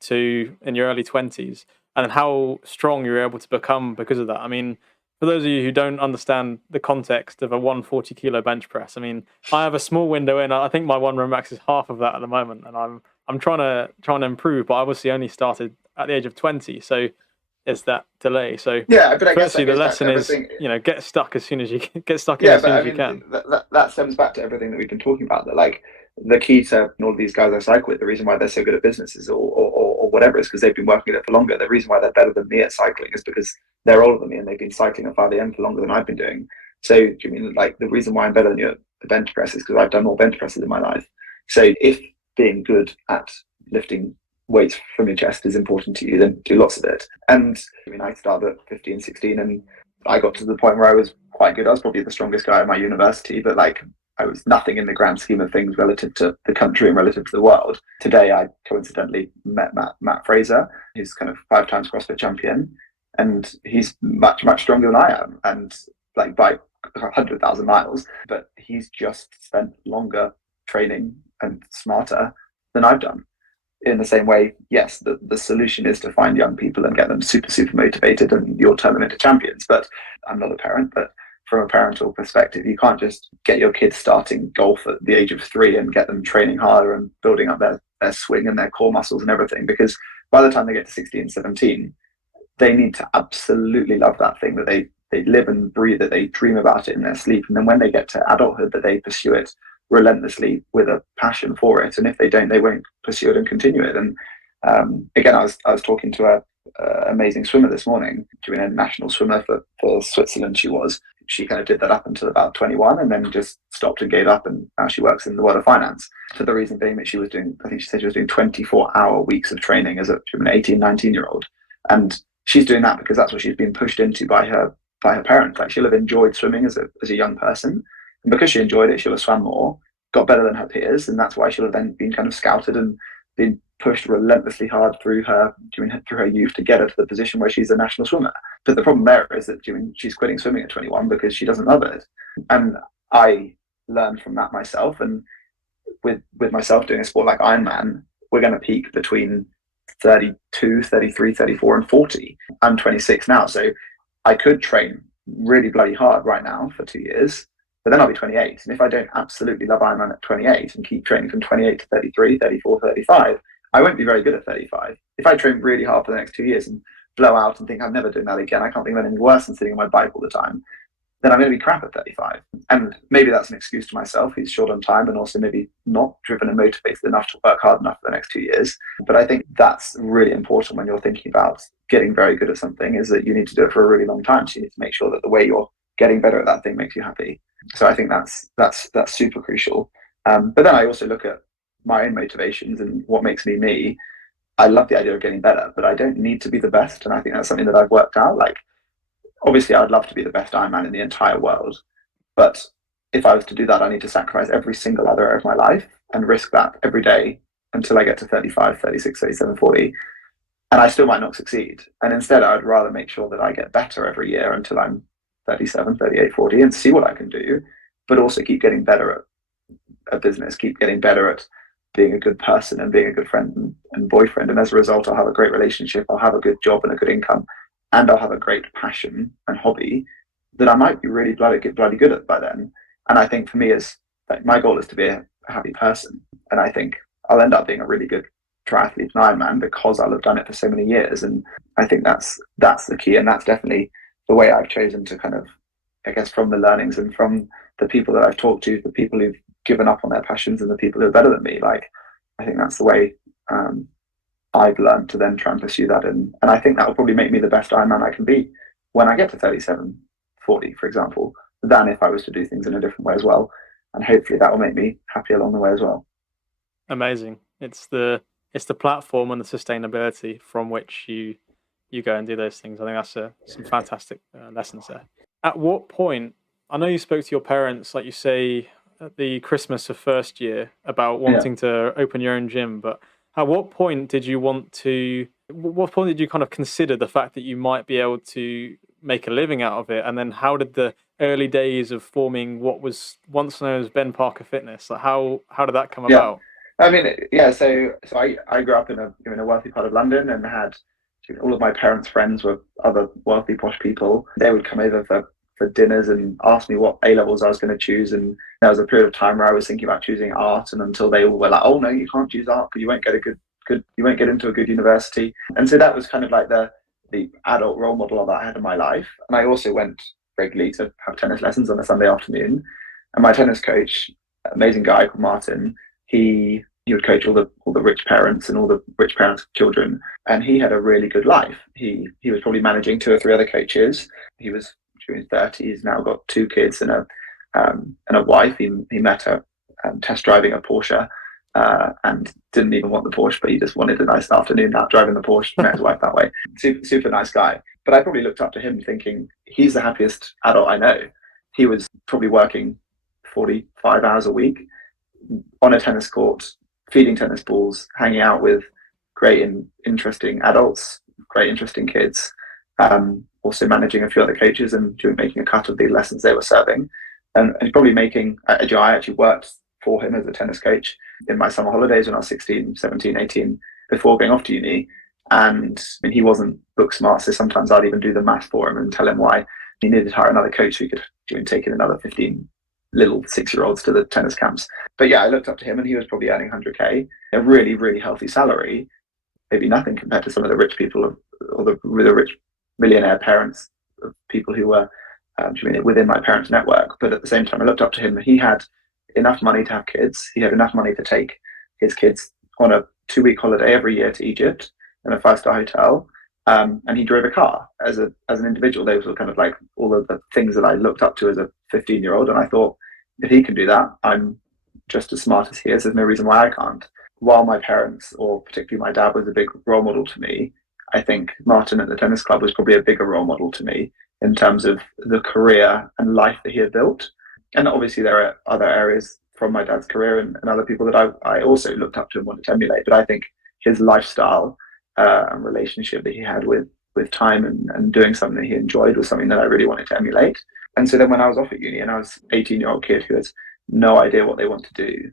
to in your early 20s, and how strong you were able to become because of that. I mean, for those of you who don't understand the context of a 140 kilo bench press, I mean, I have a small window in. I think my one rep max is half of that at the moment, and I'm trying to improve, but I obviously only started at the age of 20, so it's that delay. So but I firstly, guess the lesson is, get stuck as soon as you can. As soon as you can. That stems back to everything that we've been talking about. That the key to all of these guys I cycle with, the reason why they're so good at businesses or whatever, is because they've been working at it for longer. The reason why they're better than me at cycling is because they're older than me and they've been cycling at 5 a.m. for longer than I've been doing. So do you mean the reason why I'm better than you at the bench press is because I've done more bench presses in my life. So if being good at lifting weights from your chest is important to you, then do lots of it. And I started at 15, 16, and I got to the point where I was quite good. I was probably the strongest guy at my university, but I was nothing in the grand scheme of things relative to the country and relative to the world. Today, I coincidentally met Matt Fraser, who's kind of 5 times CrossFit champion, and he's much, much stronger than I am, and by 100,000 miles, but he's just spent longer training and smarter than I've done. In the same way, yes, the solution is to find young people and get them super, super motivated, and you'll turn them into champions. But I'm not a parent, but from a parental perspective, you can't just get your kids starting golf at the age of 3 and get them training harder and building up their swing and their core muscles and everything, because by the time they get to 16, 17, they need to absolutely love that thing that they live and breathe it, they dream about it in their sleep, and then when they get to adulthood, that they pursue it relentlessly with a passion for it. And if they don't, they won't pursue it and continue it. And again, I was talking to a amazing swimmer this morning, doing a national swimmer for Switzerland. She kind of did that up until about 21 and then just stopped and gave up, and now she works in the world of finance, for the reason being that she was doing, I think she said she was doing 24-hour weeks of training as an 18, 19-year-old. And she's doing that because that's what she's been pushed into by her parents. Like, she'll have enjoyed swimming as a young person, and because she enjoyed it, she'll have swam more, got better than her peers, and that's why she'll have then been kind of scouted and been pushed relentlessly hard through her youth to get her to the position where she's a national swimmer. But the problem there is that she's quitting swimming at 21 because she doesn't love it. And I learned from that myself. And with myself doing a sport like Ironman, we're going to peak between 32, 33, 34, and 40. I'm 26 now, so I could train really bloody hard right now for 2 years, but then I'll be 28. And if I don't absolutely love Ironman at 28 and keep training from 28 to 33, 34, 35, I won't be very good at 35. If I train really hard for the next 2 years and blow out and think I'm never doing that again, I can't think of anything worse than sitting on my bike all the time, then I'm going to be crap at 35. And maybe that's an excuse to myself, who's short on time and also maybe not driven and motivated enough to work hard enough for the next 2 years. But I think that's really important when you're thinking about getting very good at something, is that you need to do it for a really long time. So you need to make sure that the way you're getting better at that thing makes you happy. So I think that's super crucial. But then I also look at my own motivations and what makes me me. I love the idea of getting better, but I don't need to be the best. And I think that's something that I've worked out. Like, obviously, I'd love to be the best Ironman in the entire world. But if I was to do that, I need to sacrifice every single other area of my life and risk that every day until I get to 35, 36, 37, 40. And I still might not succeed. And instead, I'd rather make sure that I get better every year until I'm 37, 38, 40 and see what I can do, but also keep getting better at a business, keep getting better at being a good person and being a good friend and boyfriend. And as a result, I'll have a great relationship, I'll have a good job and a good income, and I'll have a great passion and hobby that I might be really bloody good at by then. And I think for me, is like, my goal is to be a happy person. And I think I'll end up being a really good triathlete and Ironman because I'll have done it for so many years. And I think that's the key. And that's definitely the way I've chosen to kind of, I guess, from the learnings and from the people that I've talked to, the people who've given up on their passions and the people who are better than me. Like, I think that's the way I've learned to then try and pursue that. And I think that will probably make me the best Ironman I can be when I get to 37, 40, for example, than if I was to do things in a different way as well. And hopefully that will make me happy along the way as well. Amazing. It's the platform and the sustainability from which you go and do those things. I think that's some fantastic lessons there. At what point, I know you spoke to your parents, like you say, at the Christmas of first year about wanting to open your own gym, but at what point did you kind of consider the fact that you might be able to make a living out of it? And then how did the early days of forming what was once known as Ben Parker Fitness, like how did that come about? I mean, so I grew up in a wealthy part of London and had all of my parents' friends were other wealthy posh people. They would come over for dinners and ask me what A levels I was going to choose. And there was a period of time where I was thinking about choosing art, and until they all were like, "Oh no, you can't choose art because you won't get you won't get into a good university." And so that was kind of like the adult role model that I had in my life. And I also went regularly to have tennis lessons on a Sunday afternoon. And my tennis coach, amazing guy called Martin, he would coach all the rich parents and all the rich parents' children, and he had a really good life. He was probably managing 2 or 3 other coaches. He was in his 30s, now got 2 kids and a wife. He met her test driving a Porsche and didn't even want the Porsche, but he just wanted a nice afternoon out driving the Porsche. Met his wife that way. Super nice guy. But I probably looked up to him thinking he's the happiest adult I know. He was probably working 45 hours a week on a tennis court, feeding tennis balls, hanging out with great and interesting adults, great interesting kids, also managing a few other coaches and making a cut of the lessons they were serving. And probably making, I actually worked for him as a tennis coach in my summer holidays when I was 16, 17, 18, before going off to uni. And I mean, he wasn't book smart, so sometimes I'd even do the math for him and tell him why he needed to hire another coach who could take in another 15 little 6-year-olds to the tennis camps. But yeah, I looked up to him and he was probably earning 100k, a really, really healthy salary, maybe nothing compared to some of the rich people or the rich millionaire parents of people who were within my parents' network. But at the same time, I looked up to him. He had enough money to have kids. He had enough money to take his kids on a 2-week holiday every year to Egypt in a 5-star hotel. And he drove a car as an individual. Those were kind of like all of the things that I looked up to as a 15-year-old. And I thought, if he can do that, I'm just as smart as he is. There's no reason why I can't. While my parents, or particularly my dad, was a big role model to me, I think Martin at the tennis club was probably a bigger role model to me in terms of the career and life that he had built. And obviously there are other areas from my dad's career and other people that I also looked up to and wanted to emulate. But I think his lifestyle and relationship that he had with time and doing something that he enjoyed was something that I really wanted to emulate. And so then when I was off at uni and I was an 18-year-old kid who has no idea what they want to do,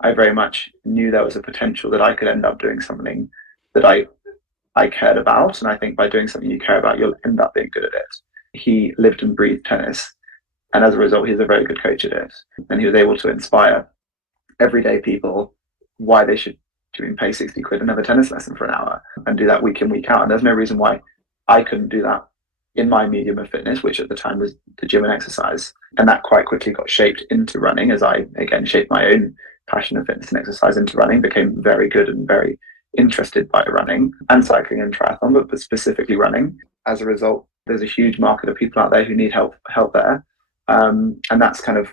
I very much knew there was a potential that I could end up doing something that I cared about. And I think by doing something you care about, you'll end up being good at it. He lived and breathed tennis. And as a result, he's a very good coach at it. And he was able to inspire everyday people why they should pay 60 quid and have a tennis lesson for an hour and do that week in, week out. And there's no reason why I couldn't do that in my medium of fitness, which at the time was the gym and exercise. And that quite quickly got shaped into running as I, again, shaped my own passion of fitness and exercise into running, became very good and very interested by running and cycling and triathlon, but specifically running. As a result, there's a huge market of people out there who need help there. And that's kind of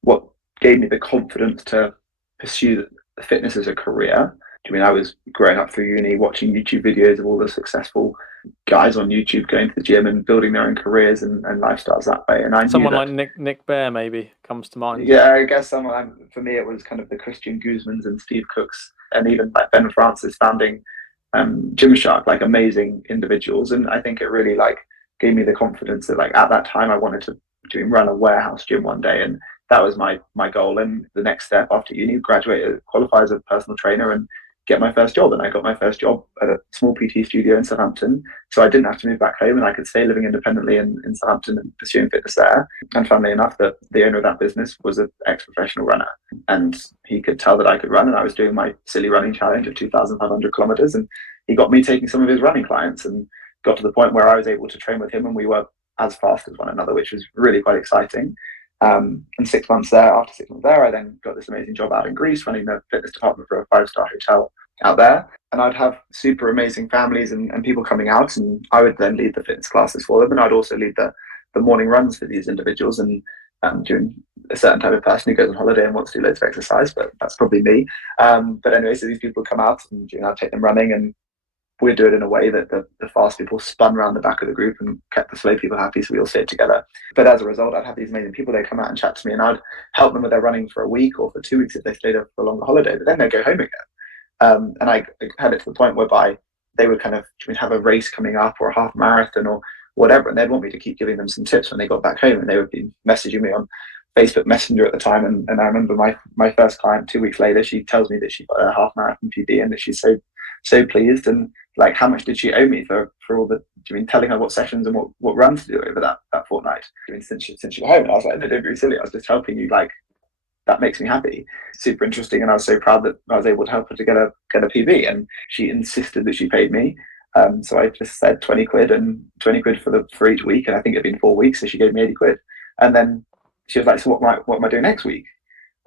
what gave me the confidence to pursue fitness as a career. I was growing up through uni watching YouTube videos of all the successful guys on YouTube going to the gym and building their own careers and lifestyles that way. And I someone knew that, like Nick Bear maybe comes to mind. Yeah, I guess for me it was kind of the Christian Guzmans and Steve Cooks and even like Ben Francis founding Gymshark, like amazing individuals. And I think it really like gave me the confidence that like at that time I wanted to run a warehouse gym one day, and that was my goal. And the next step after uni, graduate, qualify as a personal trainer and get my first job. And I got my first job at a small PT studio in Southampton, so I didn't have to move back home and I could stay living independently in Southampton and pursuing fitness there. And funnily enough, the owner of that business was an ex-professional runner, and he could tell that I could run, and I was doing my silly running challenge of 2,500 kilometers, and he got me taking some of his running clients and got to the point where I was able to train with him and we were as fast as one another, which was really quite exciting. And after 6 months there, I then got this amazing job out in Greece running the fitness department for a 5-star hotel out there. And I'd have super amazing families and people coming out, and I would then lead the fitness classes for them. And I'd also lead the morning runs for these individuals. And doing a certain type of person who goes on holiday and wants to do loads of exercise, but that's probably me. But anyway, so these people would come out and I'd take them running, and we'd do it in a way that the fast people spun around the back of the group and kept the slow people happy, so we all stayed together. But as a result, I'd have these amazing people, they'd come out and chat to me, and I'd help them with their running for a week or for 2 weeks if they stayed up for a longer holiday, but then they'd go home again. And I had it to the point whereby they would kind of have a race coming up or a half marathon or whatever, and they'd want me to keep giving them some tips when they got back home, and they would be messaging me on Facebook Messenger at the time. And I remember my first client 2 weeks later, she tells me that she got a half marathon PB and that she's so pleased, and like how much did she owe me for all the telling her what sessions and what runs to do over that fortnight. Since she got home, and I was like, no, don't be silly, I was just helping you, like that makes me happy. Super interesting, and I was so proud that I was able to help her to get a PB, and she insisted that she paid me. So I just said 20 quid and 20 quid for each week, and I think it'd been 4 weeks, so she gave me 80 quid. And then she was like, so what am I doing next week?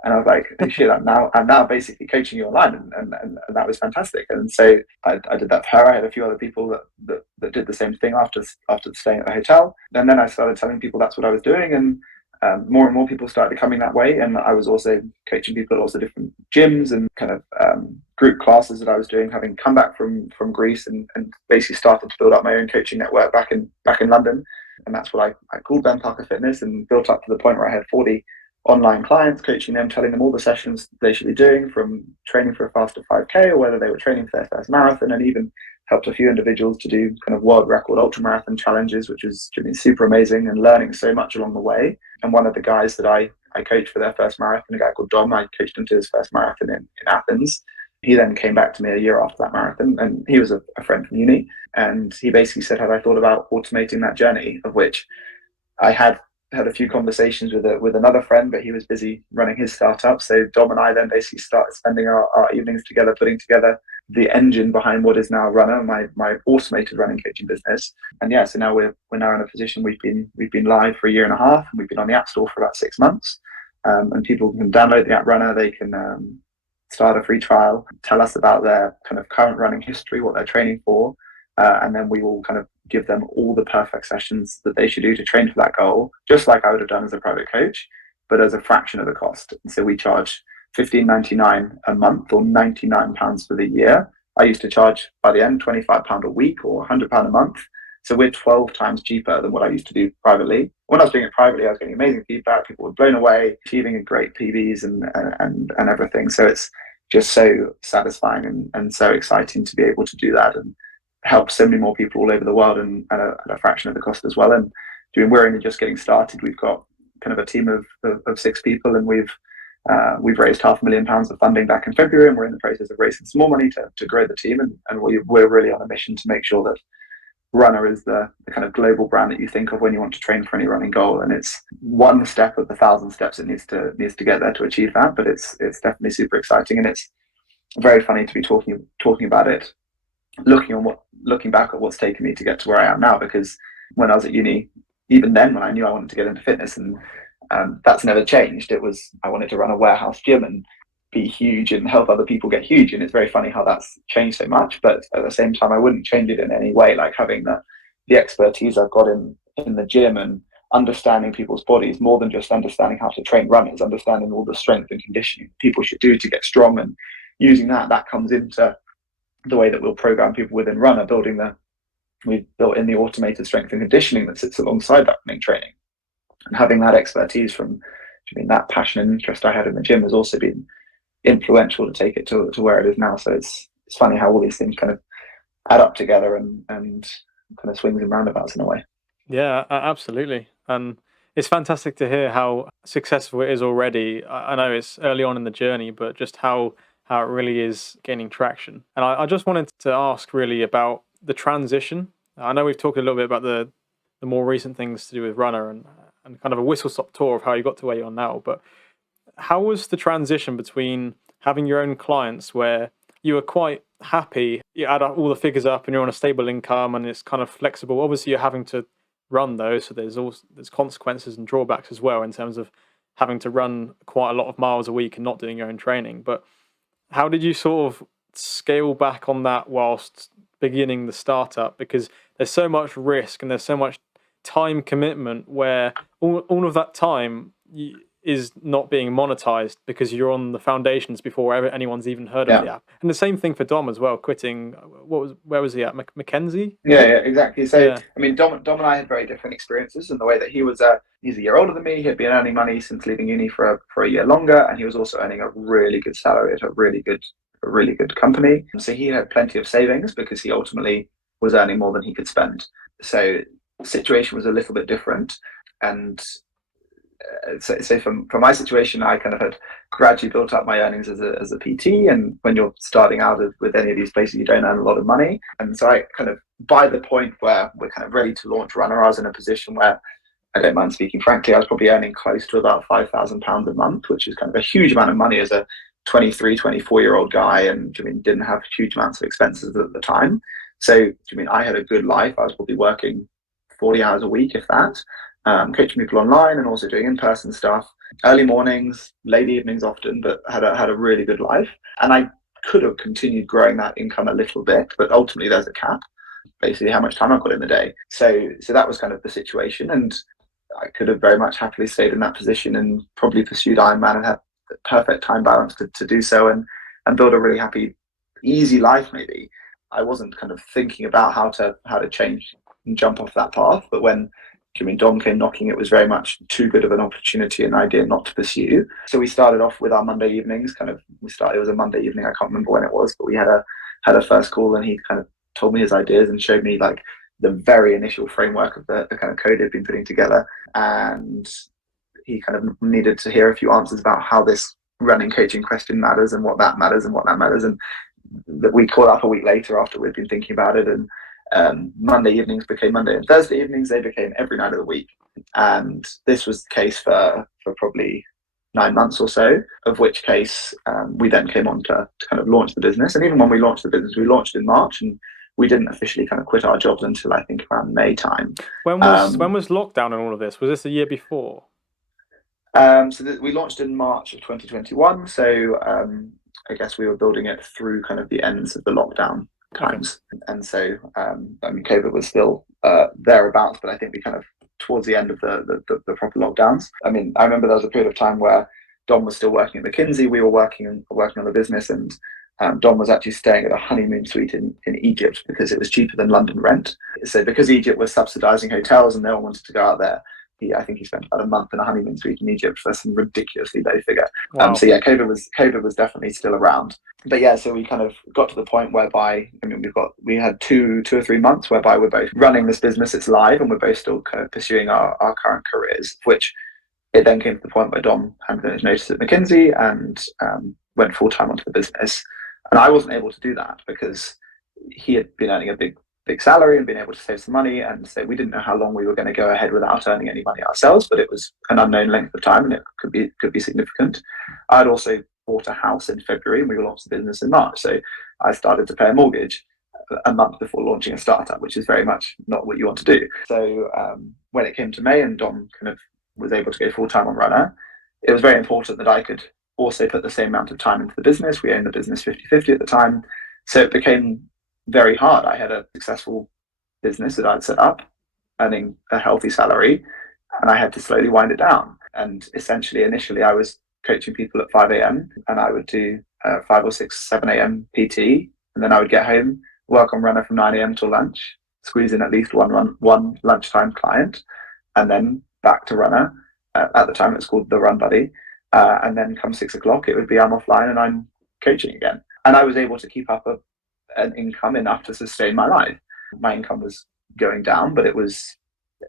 And I was like, oh, shit, I'm now basically coaching you online, and that was fantastic. And so I did that for her. I had a few other people that did the same thing after staying at the hotel. And then I started telling people that's what I was doing, and more and more people started coming that way. And I was also coaching people at lots of different gyms and kind of group classes that I was doing, having come back from Greece and basically started to build up my own coaching network back in London. And that's what I called Ben Parker Fitness, and built up to the point where I had 40 online clients, coaching them, telling them all the sessions they should be doing, from training for a faster 5K or whether they were training for their first marathon, and even helped a few individuals to do kind of world record ultra marathon challenges, which was super amazing, and learning so much along the way. And one of the guys that I coached for their first marathon, a guy called Dom, I coached him to his first marathon in Athens. He then came back to me a year after that marathon, and he was a friend from uni, and he basically said, had I thought about automating that journey, of which I had a few conversations with another friend, but he was busy running his startup. So Dom and I then basically started spending our evenings together, putting together the engine behind what is now Runner, my automated running coaching business. And yeah, so now we're now in a position we've been live for a year and a half, and we've been on the App Store for about 6 months. And people can download the app Runner. They can start a free trial, tell us about their kind of current running history, what they're training for, and then we will kind of give them all the perfect sessions that they should do to train for that goal, just like I would have done as a private coach, but as a fraction of the cost. And so we charge $15.99 a month or £99 for the year. I used to charge by the end £25 a week or £100 a month. So we're 12 times cheaper than what I used to do privately. When I was doing it privately, I was getting amazing feedback. People were blown away, achieving a great PBs and everything. So it's just so satisfying and so exciting to be able to do that and help so many more people all over the world and at a fraction of the cost as well. And we're only just getting started. We've got kind of a team of 6 people, and we've raised £500,000 of funding back in February, and we're in the process of raising some more money to grow the team. And we're really on a mission to make sure that Runner is the kind of global brand that you think of when you want to train for any running goal. And it's one step of the 1,000 steps it needs to get there to achieve that. But it's definitely super exciting, and it's very funny to be talking about it, looking back at what's taken me to get to where I am now. Because when I was at uni, even then, when I knew I wanted to get into fitness, and that's never changed. It was, I wanted to run a warehouse gym and be huge and help other people get huge. And it's very funny how that's changed so much. But at the same time, I wouldn't change it in any way. Like having the expertise I've got in the gym and understanding people's bodies, more than just understanding how to train runners, understanding all the strength and conditioning people should do to get strong, and using that comes into the way that we'll program people within Runner, we've built in the automated strength and conditioning that sits alongside that running training. And having that expertise from that passion and interest I had in the gym has also been influential to take it to where it is now. So it's funny how all these things kind of add up together and kind of swings and roundabouts in a way. Yeah, absolutely. And it's fantastic to hear how successful it is already. I know it's early on in the journey, but just how it really is gaining traction. And I just wanted to ask really about the transition. I know we've talked a little bit about the more recent things to do with Runner and kind of a whistle-stop tour of how you got to where you are now. But how was the transition between having your own clients where you were quite happy, you add all the figures up and you're on a stable income and it's kind of flexible. Obviously, you're having to run those, so there's consequences and drawbacks as well in terms of having to run quite a lot of miles a week and not doing your own training. But how did you sort of scale back on that whilst beginning the startup? Because there's so much risk and there's so much time commitment where all of that time is not being monetized because you're on the foundations before anyone's even heard of the app. And the same thing for Dom as well, quitting, where was he at? Mackenzie? Yeah, exactly. So, I mean, Dom and I had very different experiences in the way that he's a year older than me. He had been earning money since leaving uni for a year longer, and he was also earning a really good salary at a really good company. So he had plenty of savings because he ultimately was earning more than he could spend. So the situation was a little bit different. And so from my situation, I kind of had gradually built up my earnings as a PT. And when you're starting out with any of these places, you don't earn a lot of money. And so I kind of, by the point where we're kind of ready to launch Runner, I was in a position where, I don't mind speaking frankly, I was probably earning close to about £5,000 a month, which is kind of a huge amount of money as a 23, 24-year-old guy, and didn't have huge amounts of expenses at the time. So I had a good life. I was probably working 40 hours a week, if that, coaching people online and also doing in-person stuff, early mornings, late evenings often, but had a really good life. And I could have continued growing that income a little bit, but ultimately there's a cap, basically how much time I've got in the day. So that was kind of the situation, and I could have very much happily stayed in that position and probably pursued Ironman and had the perfect time balance to do so and build a really happy, easy life. Maybe I wasn't kind of thinking about how to change and jump off that path, but when Dom came knocking, it was very much too good of an opportunity and idea not to pursue. So we started off with our Monday evenings. It was a Monday evening. I can't remember when it was, but we had a first call, and he kind of told me his ideas and showed me like the very initial framework of the kind of code he'd been putting together. And he kind of needed to hear a few answers about how this running coaching question matters and what that matters and what that matters. And that we called up a week later after we'd been thinking about it, and Monday evenings became Monday and Thursday evenings. They became every night of the week. And this was the case for probably 9 months or so, of which case we then came on to kind of launch the business. And even when we launched the business, we launched in March, and we didn't officially kind of quit our jobs until I think around May time. When was lockdown and all of this? Was this a year before? We launched in March of 2021. So I guess we were building it through kind of the ends of the lockdown times. Okay. And so, I mean, COVID was still thereabouts, but I think we kind of towards the end of the proper lockdowns. I mean, I remember there was a period of time where Dom was still working at McKinsey. We were working on the business, and Dom was actually staying at a honeymoon suite in Egypt because it was cheaper than London rent. So because Egypt was subsidizing hotels and no one wanted to go out there, I think he spent about a month in a honeymoon suite in Egypt for some ridiculously low figure. Wow. So yeah, COVID was definitely still around. But yeah, so we kind of got to the point whereby, I mean, we had two or 3 months whereby we're both running this business, it's live, and we're both still kind of pursuing our current careers, which it then came to the point where Dom handed in his notice at McKinsey and went full time onto the business. And I wasn't able to do that because he had been earning a big salary and been able to save some money, and so we didn't know how long we were going to go ahead without earning any money ourselves, but it was an unknown length of time and it could be significant. I'd also bought a house in February and we launched the business in March, so I started to pay a mortgage a month before launching a startup, which is very much not what you want to do. So when it came to May and Dom kind of was able to go full time on Runna, it was very important that I could also put the same amount of time into the business. We owned the business 50-50 at the time, so it became very hard. I had a successful business that I'd set up, earning a healthy salary, and I had to slowly wind it down. And essentially, initially, I was coaching people at 5 a.m. and I would do 5 or 6, 7 a.m. PT, and then I would get home, work on Runna from 9 a.m. till lunch, squeeze in at least one lunchtime client, and then back to Runna. At the time, it was called the Run Buddy. And then come 6 o'clock, it would be I'm offline and I'm coaching again. And I was able to keep up an income enough to sustain my life. My income was going down, but it was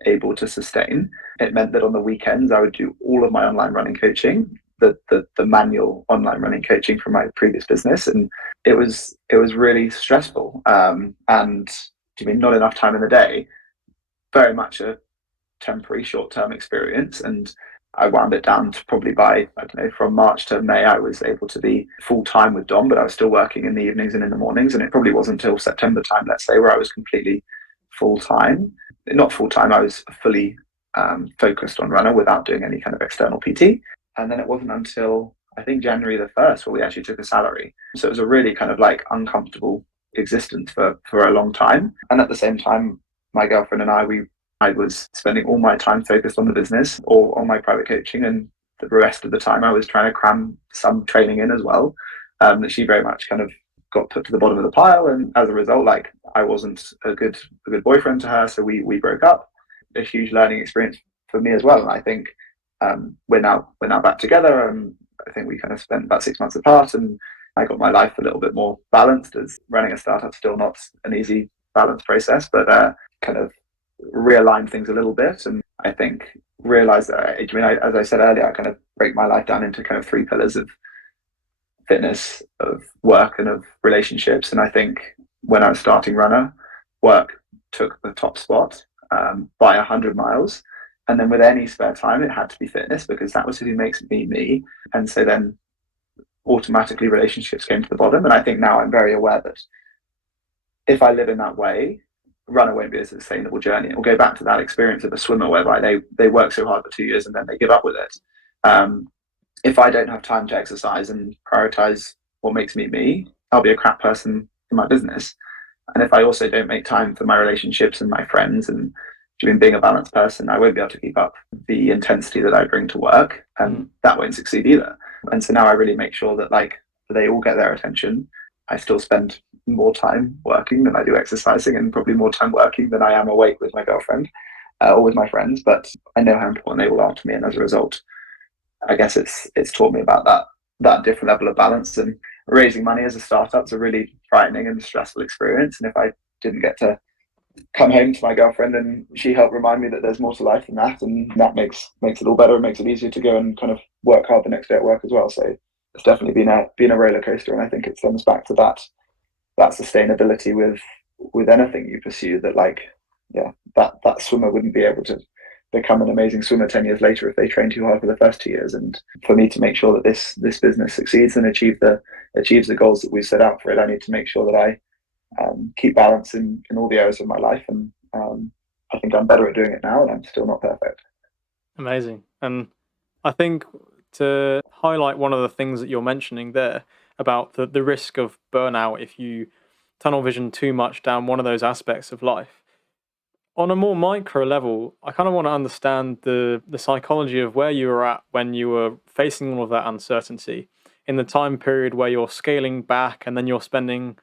able to sustain. It meant that on the weekends I would do all of my online running coaching, the manual online running coaching from my previous business, and it was really stressful. And I mean, not enough time in the day. Very much a temporary, short-term experience, and I wound it down to probably by, I don't know, from March to May, I was able to be full time with Dom, but I was still working in the evenings and in the mornings. And it probably wasn't until September time, let's say, where I was completely full time. Not full time, I was fully focused on Runna without doing any kind of external PT. And then it wasn't until I think January the 1st where we actually took a salary. So it was a really kind of like uncomfortable existence for a long time. And at the same time, my girlfriend and I was spending all my time focused on the business or on my private coaching, and the rest of the time I was trying to cram some training in as well. That she very much kind of got put to the bottom of the pile, and as a result, like I wasn't a good boyfriend to her, so we broke up. A huge learning experience for me as well, and I think we're now back together. And I think we kind of spent about 6 months apart, and I got my life a little bit more balanced, as running a startup still not an easy balanced process, but kind of realign things a little bit. And I think realize that, I mean, as I said earlier, I kind of break my life down into kind of 3 pillars of fitness, of work, and of relationships. And I think when I was starting Runna, work took the top spot by 100 miles. And then with any spare time, it had to be fitness, because that was who makes me me. And so then automatically relationships came to the bottom. And I think now I'm very aware that if I live in that way, Runna won't be a sustainable journey. It will go back to that experience of a swimmer whereby they work so hard for 2 years and then they give up with it. If I don't have time to exercise and prioritize what makes me me, I'll be a crap person in my business. And if I also don't make time for my relationships and my friends and being a balanced person, I won't be able to keep up the intensity that I bring to work, and that won't succeed either. And so now I really make sure that like they all get their attention. I still spend more time working than I do exercising, and probably more time working than I am awake with my girlfriend or with my friends. But I know how important they all are to me, and as a result, I guess it's taught me about that different level of balance. And raising money as a startup's a really frightening and stressful experience. And if I didn't get to come home to my girlfriend and she helped remind me that there's more to life than that, and that makes it all better and makes it easier to go and kind of work hard the next day at work as well. So it's definitely been a roller coaster, and I think it stems back to that sustainability with anything you pursue, that like that swimmer wouldn't be able to become an amazing swimmer 10 years later if they train too hard for the first 2 years. And for me to make sure that this business succeeds and achieves the goals that we set out for it, I need to make sure that I keep balance in all the areas of my life. And I think I'm better at doing it now, and I'm still not perfect. Amazing. And I think to highlight one of the things that you're mentioning there about the risk of burnout if you tunnel vision too much down one of those aspects of life. On a more micro level, I kind of want to understand the psychology of where you were at when you were facing all of that uncertainty in the time period where you're scaling back and then you're spending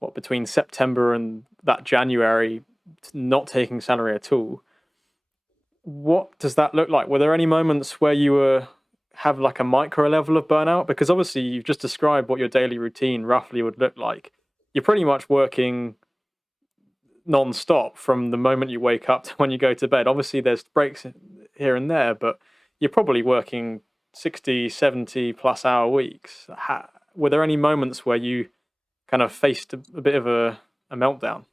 what between September and that January not taking salary at all. What does that look like? Were there any moments where you were have like a micro level of burnout? Because obviously you've just described what your daily routine roughly would look like. You're pretty much working non-stop from the moment you wake up to when you go to bed. Obviously there's breaks here and there, but you're probably working 60, 70 plus hour weeks. Were there any moments where you kind of faced a bit of a meltdown?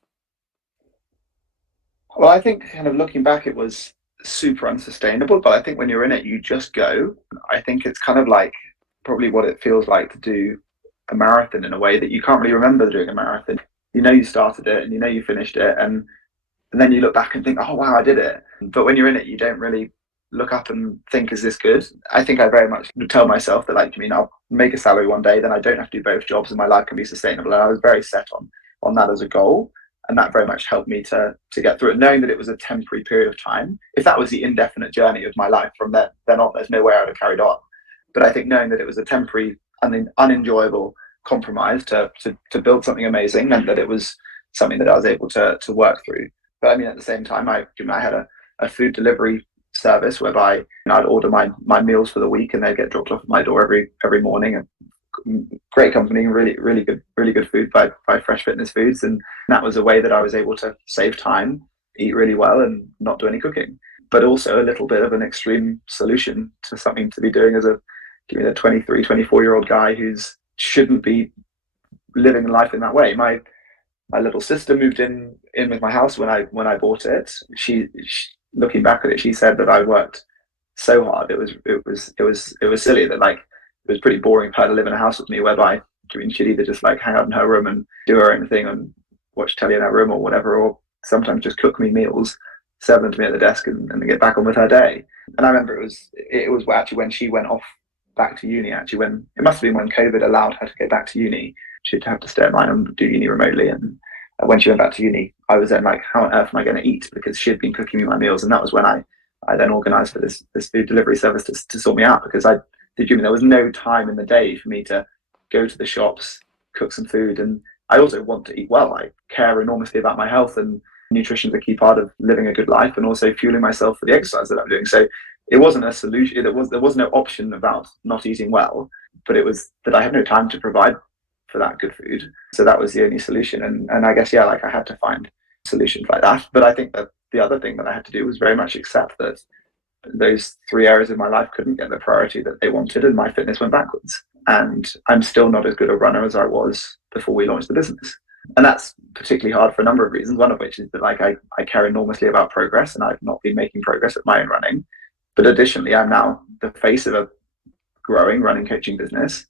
Well, I think kind of looking back, it was super unsustainable, but I think when you're in it, you just go. I think it's kind of like probably what it feels like to do a marathon in a way that you can't really remember doing a marathon. You know you started it and you know you finished it, and then you look back and think, oh wow, I did it. But when you're in it, you don't really look up and think, is this good? I think I very much tell myself that, like, I mean, I'll make a salary one day, then I don't have to do both jobs and my life can be sustainable. And I was very set on that as a goal. And that very much helped me to get through it, knowing that it was a temporary period of time. If that was the indefinite journey of my life from then on, there's no way I would have carried on. But I think knowing that it was a temporary, unenjoyable compromise to build something amazing meant that it was something that I was able to work through. But I mean, at the same time, I had a food delivery service whereby I'd order my meals for the week and they'd get dropped off at my door every morning. And great company, really good food by Fresh Fitness Foods, and that was a way that I was able to save time, eat really well, and not do any cooking. But also a little bit of an extreme solution to something to be doing as a 23, 24-year-old guy who's shouldn't be living life in that way. My little sister moved in with my house when I bought it. She looking back at it, she said that I worked so hard. It was silly that, like, it was pretty boring for her to live in a house with me, whereby she'd either just like hang out in her room and do her own thing and watch telly in her room or whatever, or sometimes just cook me meals, serve them to me at the desk, and then get back on with her day. And I remember it was actually when she went off back to uni, actually, when it must have been when COVID allowed her to go back to uni. She'd have to stay at mine and do uni remotely. And when she went back to uni, I was then like, how on earth am I going to eat? Because she had been cooking me my meals. And that was when I then organised for this food delivery service to sort me out, because there was no time in the day for me to go to the shops, cook some food. And I also want to eat well. I care enormously about my health, and nutrition is a key part of living a good life and also fueling myself for the exercise that I'm doing. So it wasn't a solution. There was no option about not eating well, but it was that I had no time to provide for that good food. So that was the only solution. And I guess, yeah, like I had to find solutions like that. But I think that the other thing that I had to do was very much accept that those three areas of my life couldn't get the priority that they wanted, and my fitness went backwards. And I'm still not as good a runner as I was before we launched the business. And that's particularly hard for a number of reasons, one of which is that, like, I care enormously about progress, and I've not been making progress at my own running. But additionally, I'm now the face of a growing running coaching business,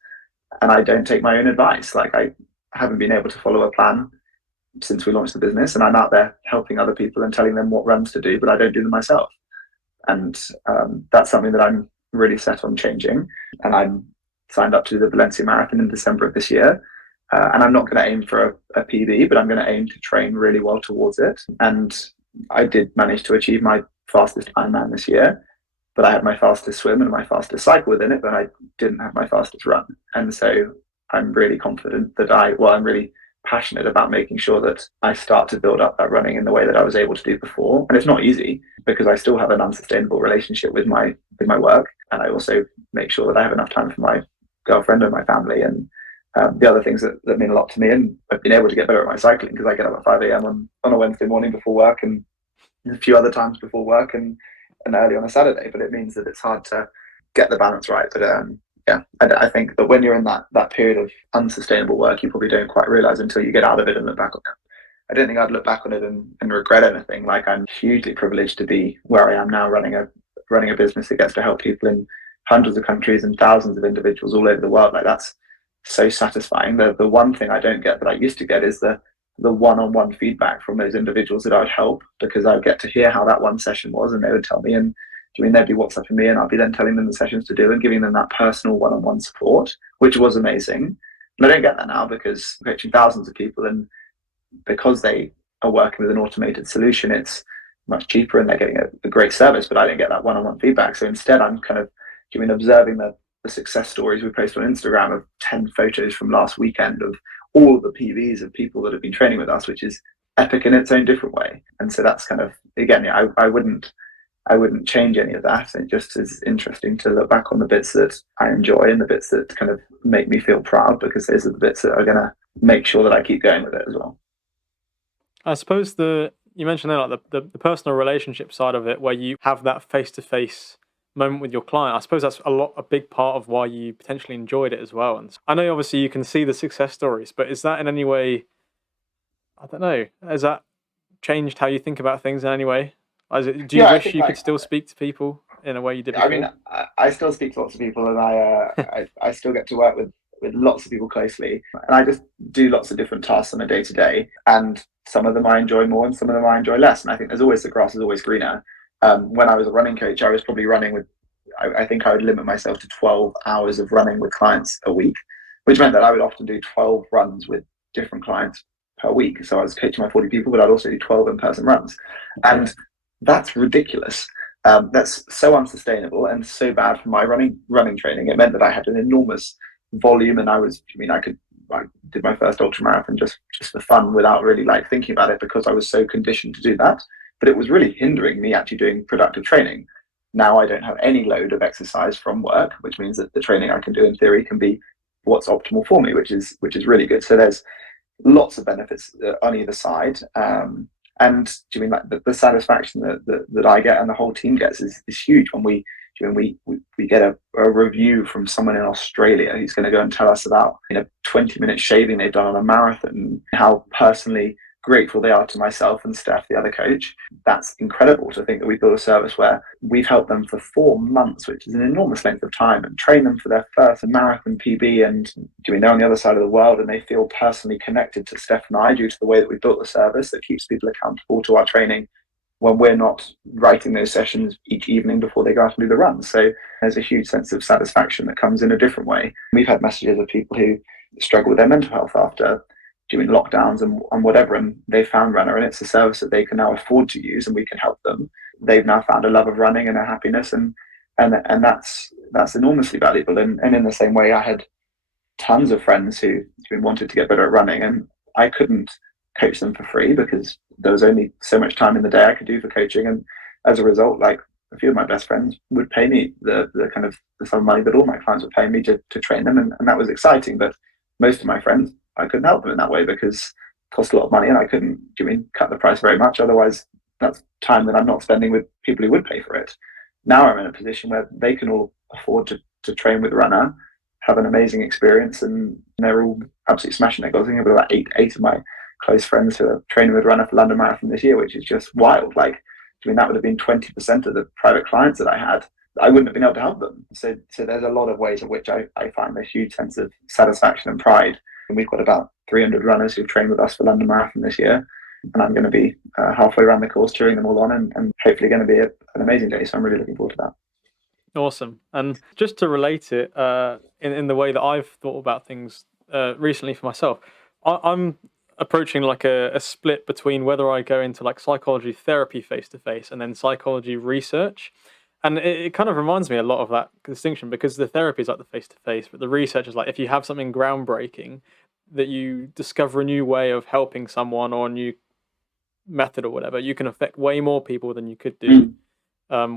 and I don't take my own advice. Like, I haven't been able to follow a plan since we launched the business, and I'm out there helping other people and telling them what runs to do, but I don't do them myself. And that's something that I'm really set on changing. And I'm signed up to the Valencia Marathon in December of this year. And I'm not going to aim for a PB, but I'm going to aim to train really well towards it. And I did manage to achieve my fastest Ironman this year, but I had my fastest swim and my fastest cycle within it, but I didn't have my fastest run. And so I'm really confident that I'm really passionate about making sure that I start to build up that running in the way that I was able to do before. And it's not easy, because I still have an unsustainable relationship with my work. And I also make sure that I have enough time for my girlfriend and my family, and the other things that mean a lot to me. And I've been able to get better at my cycling because I get up at 5 a.m. on a Wednesday morning before work, and a few other times before work, and early on a Saturday. But it means that it's hard to get the balance right. But yeah, I think that when you're in that period of unsustainable work, you probably don't quite realize until you get out of it and look back on it. I don't think I'd look back on it and regret anything. Like, I'm hugely privileged to be where I am now, running a business that gets to help people in hundreds of countries and thousands of individuals all over the world. Like, that's so satisfying. The one thing I don't get that I used to get is the one-on-one feedback from those individuals that I'd help, because I'd get to hear how that one session was and they would tell me, and they'd be WhatsApping me and I'd be then telling them the sessions to do and giving them that personal one-on-one support, which was amazing. And I don't get that now because I'm coaching thousands of people, and because they are working with an automated solution, it's much cheaper and they're getting a great service, but I didn't get that one-on-one feedback. So instead, I'm kind of observing the success stories we post on Instagram of 10 photos from last weekend of all the PVs of people that have been training with us, which is epic in its own different way. And so that's kind of, again, yeah, I wouldn't change any of that. It just is interesting to look back on the bits that I enjoy and the bits that kind of make me feel proud, because those are the bits that are going to make sure that I keep going with it as well. I suppose you mentioned there, like the personal relationship side of it, where you have that face-to-face moment with your client. I suppose that's a big part of why you potentially enjoyed it as well. And I know obviously you can see the success stories, but is that in any way, I don't know, has that changed how you think about things in any way? Do you wish you could still speak to people in a way you did before? I mean, I still speak to lots of people, and I still get to work with lots of people closely, and I just do lots of different tasks on a day to day, and some of them I enjoy more and some of them I enjoy less. And I think there's always, the grass is always greener. When I was a running coach, I was probably running with, I think I would limit myself to 12 hours of running with clients a week, which meant that I would often do 12 runs with different clients per week. So I was coaching my 40 people, but I'd also do 12 in-person runs. And that's ridiculous. That's so unsustainable and so bad for my running training. It meant that I had an enormous volume, and I did my first ultra marathon just for fun, without really like thinking about it, because I was so conditioned to do that. But it was really hindering me actually doing productive training. Now I don't have any load of exercise from work, which means that the training I can do in theory can be what's optimal for me, which is really good. So there's lots of benefits on either side. And do you mean like the satisfaction that I get and the whole team gets is huge when we get a review from someone in Australia who's going to go and tell us about 20-minute shaving they've done on a marathon, how personally grateful they are to myself and Steph, the other coach. That's incredible to think that we built a service where we've helped them for 4 months, which is an enormous length of time, and train them for their first marathon PB. And they're on the other side of the world, and they feel personally connected to Steph and I due to the way that we built the service that keeps people accountable to our training when we're not writing those sessions each evening before they go out and do the run. So there's a huge sense of satisfaction that comes in a different way. We've had messages of people who struggle with their mental health after doing lockdowns and whatever, and they found Runna, and it's a service that they can now afford to use, and we can help them. They've now found a love of running and a happiness, and that's enormously valuable. And in the same way, I had tons of friends who wanted to get better at running, and I couldn't coach them for free because there was only so much time in the day I could do for coaching. And as a result, like, a few of my best friends would pay me the kind of the sum of money that all my clients would pay me to train them, and that was exciting. But most of my friends, I couldn't help them in that way because it cost a lot of money, and I couldn't cut the price very much. Otherwise, that's time that I'm not spending with people who would pay for it. Now I'm in a position where they can all afford to train with Runna, have an amazing experience, and they're all absolutely smashing their goals. I think I've got about eight of my close friends who are training with Runna for London Marathon this year, which is just wild. Like, that would have been 20% of the private clients that I had. I wouldn't have been able to help them. So there's a lot of ways in which I find a huge sense of satisfaction and pride. And we've got about 300 runners who've trained with us for London Marathon this year. And I'm going to be halfway around the course cheering them all on, and hopefully going to be an amazing day. So I'm really looking forward to that. Awesome. And just to relate it in the way that I've thought about things recently for myself, I'm approaching like a split between whether I go into like psychology therapy face-to-face and then psychology research. And it kind of reminds me a lot of that distinction, because the therapy is like the face-to-face, but the research is like if you have something groundbreaking that you discover a new way of helping someone or a new method or whatever, you can affect way more people than you could do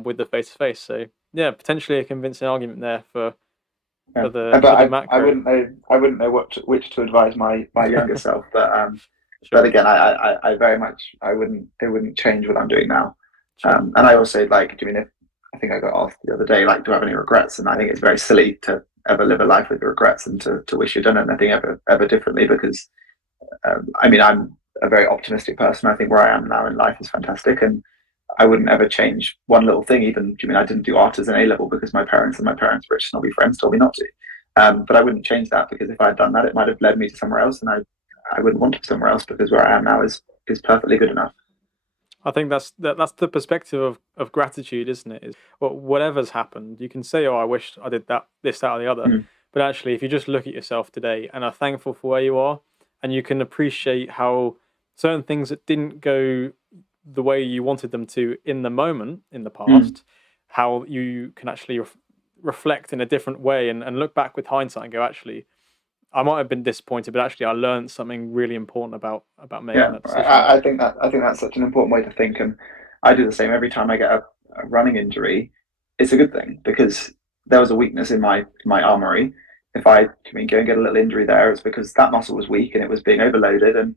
with the face-to-face. So yeah, potentially a convincing argument there for the macro. I wouldn't know which to advise my younger self, but but again, I very much it wouldn't change what I'm doing now. Sure. And I also I think I got asked the other day, like, do I have any regrets? And I think it's very silly to ever live a life with regrets and to wish you'd done anything ever differently, because I'm a very optimistic person. I think where I am now in life is fantastic, and I wouldn't ever change one little thing. Even, I mean, I didn't do art as an A level because my parents and my parents' rich snobby friends told me not to. But I wouldn't change that, because if I had done that, it might have led me to somewhere else, and I wouldn't want to be somewhere else, because where I am now is perfectly good enough. I think that's the perspective of gratitude, isn't it? Is, well, whatever's happened, you can say, "Oh, I wish I did that, this, that, or the other." Mm. But actually, if you just look at yourself today and are thankful for where you are, and you can appreciate how certain things that didn't go the way you wanted them to in the moment in the Mm. past, how you can actually reflect in a different way and look back with hindsight and go, actually, I might have been disappointed, but actually, I learned something really important about making Yeah, that decision. I think that's such an important way to think, and I do the same. Every time I get a running injury, it's a good thing, because there was a weakness in my armory. If I go and get a little injury there, it's because that muscle was weak and it was being overloaded, and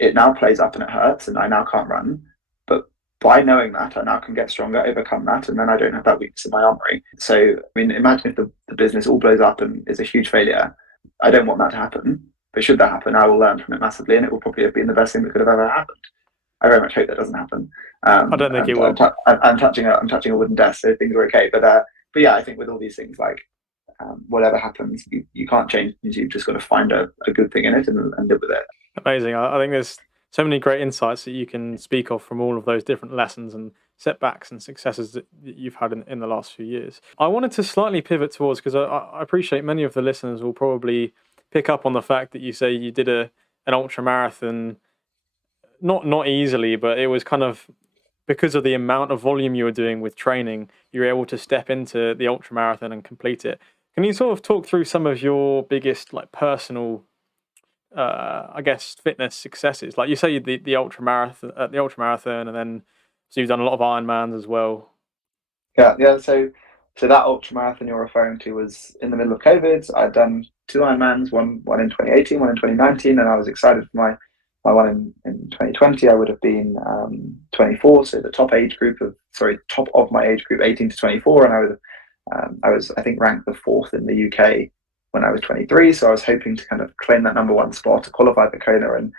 it now plays up and it hurts, and I now can't run. But by knowing that, I now can get stronger, overcome that, and then I don't have that weakness in my armory. So, I mean, imagine if the business all blows up and is a huge failure. I don't want that to happen. But should that happen, I will learn from it massively, and it will probably have been the best thing that could have ever happened. I very much hope that doesn't happen. I don't think it And will. I'm touching a wooden desk, so things are okay. But yeah, I think with all these things, like whatever happens, you can't change things. You've just got to find a good thing in it and live with it. Amazing. I think there's so many great insights that you can speak of from all of those different lessons and setbacks and successes that you've had in the last few years. I wanted to slightly pivot towards, because I appreciate many of the listeners will probably pick up on the fact that you say you did an ultra marathon, not easily, but it was kind of because of the amount of volume you were doing with training, you were able to step into the ultra marathon and complete it. Can you sort of talk through some of your biggest like personal I guess fitness successes? Like you say, the ultra marathon, and then so you've done a lot of Ironmans as well. Yeah. So that ultra marathon you're referring to was in the middle of COVID. I'd done two Ironmans, one in 2018, one in 2019, and I was excited for my one in 2020. I would have been 24, so the top of my age group, 18 to 24, and I was, I think, ranked the fourth in the UK when I was 23. So I was hoping to kind of claim that number one spot to qualify for Kona, and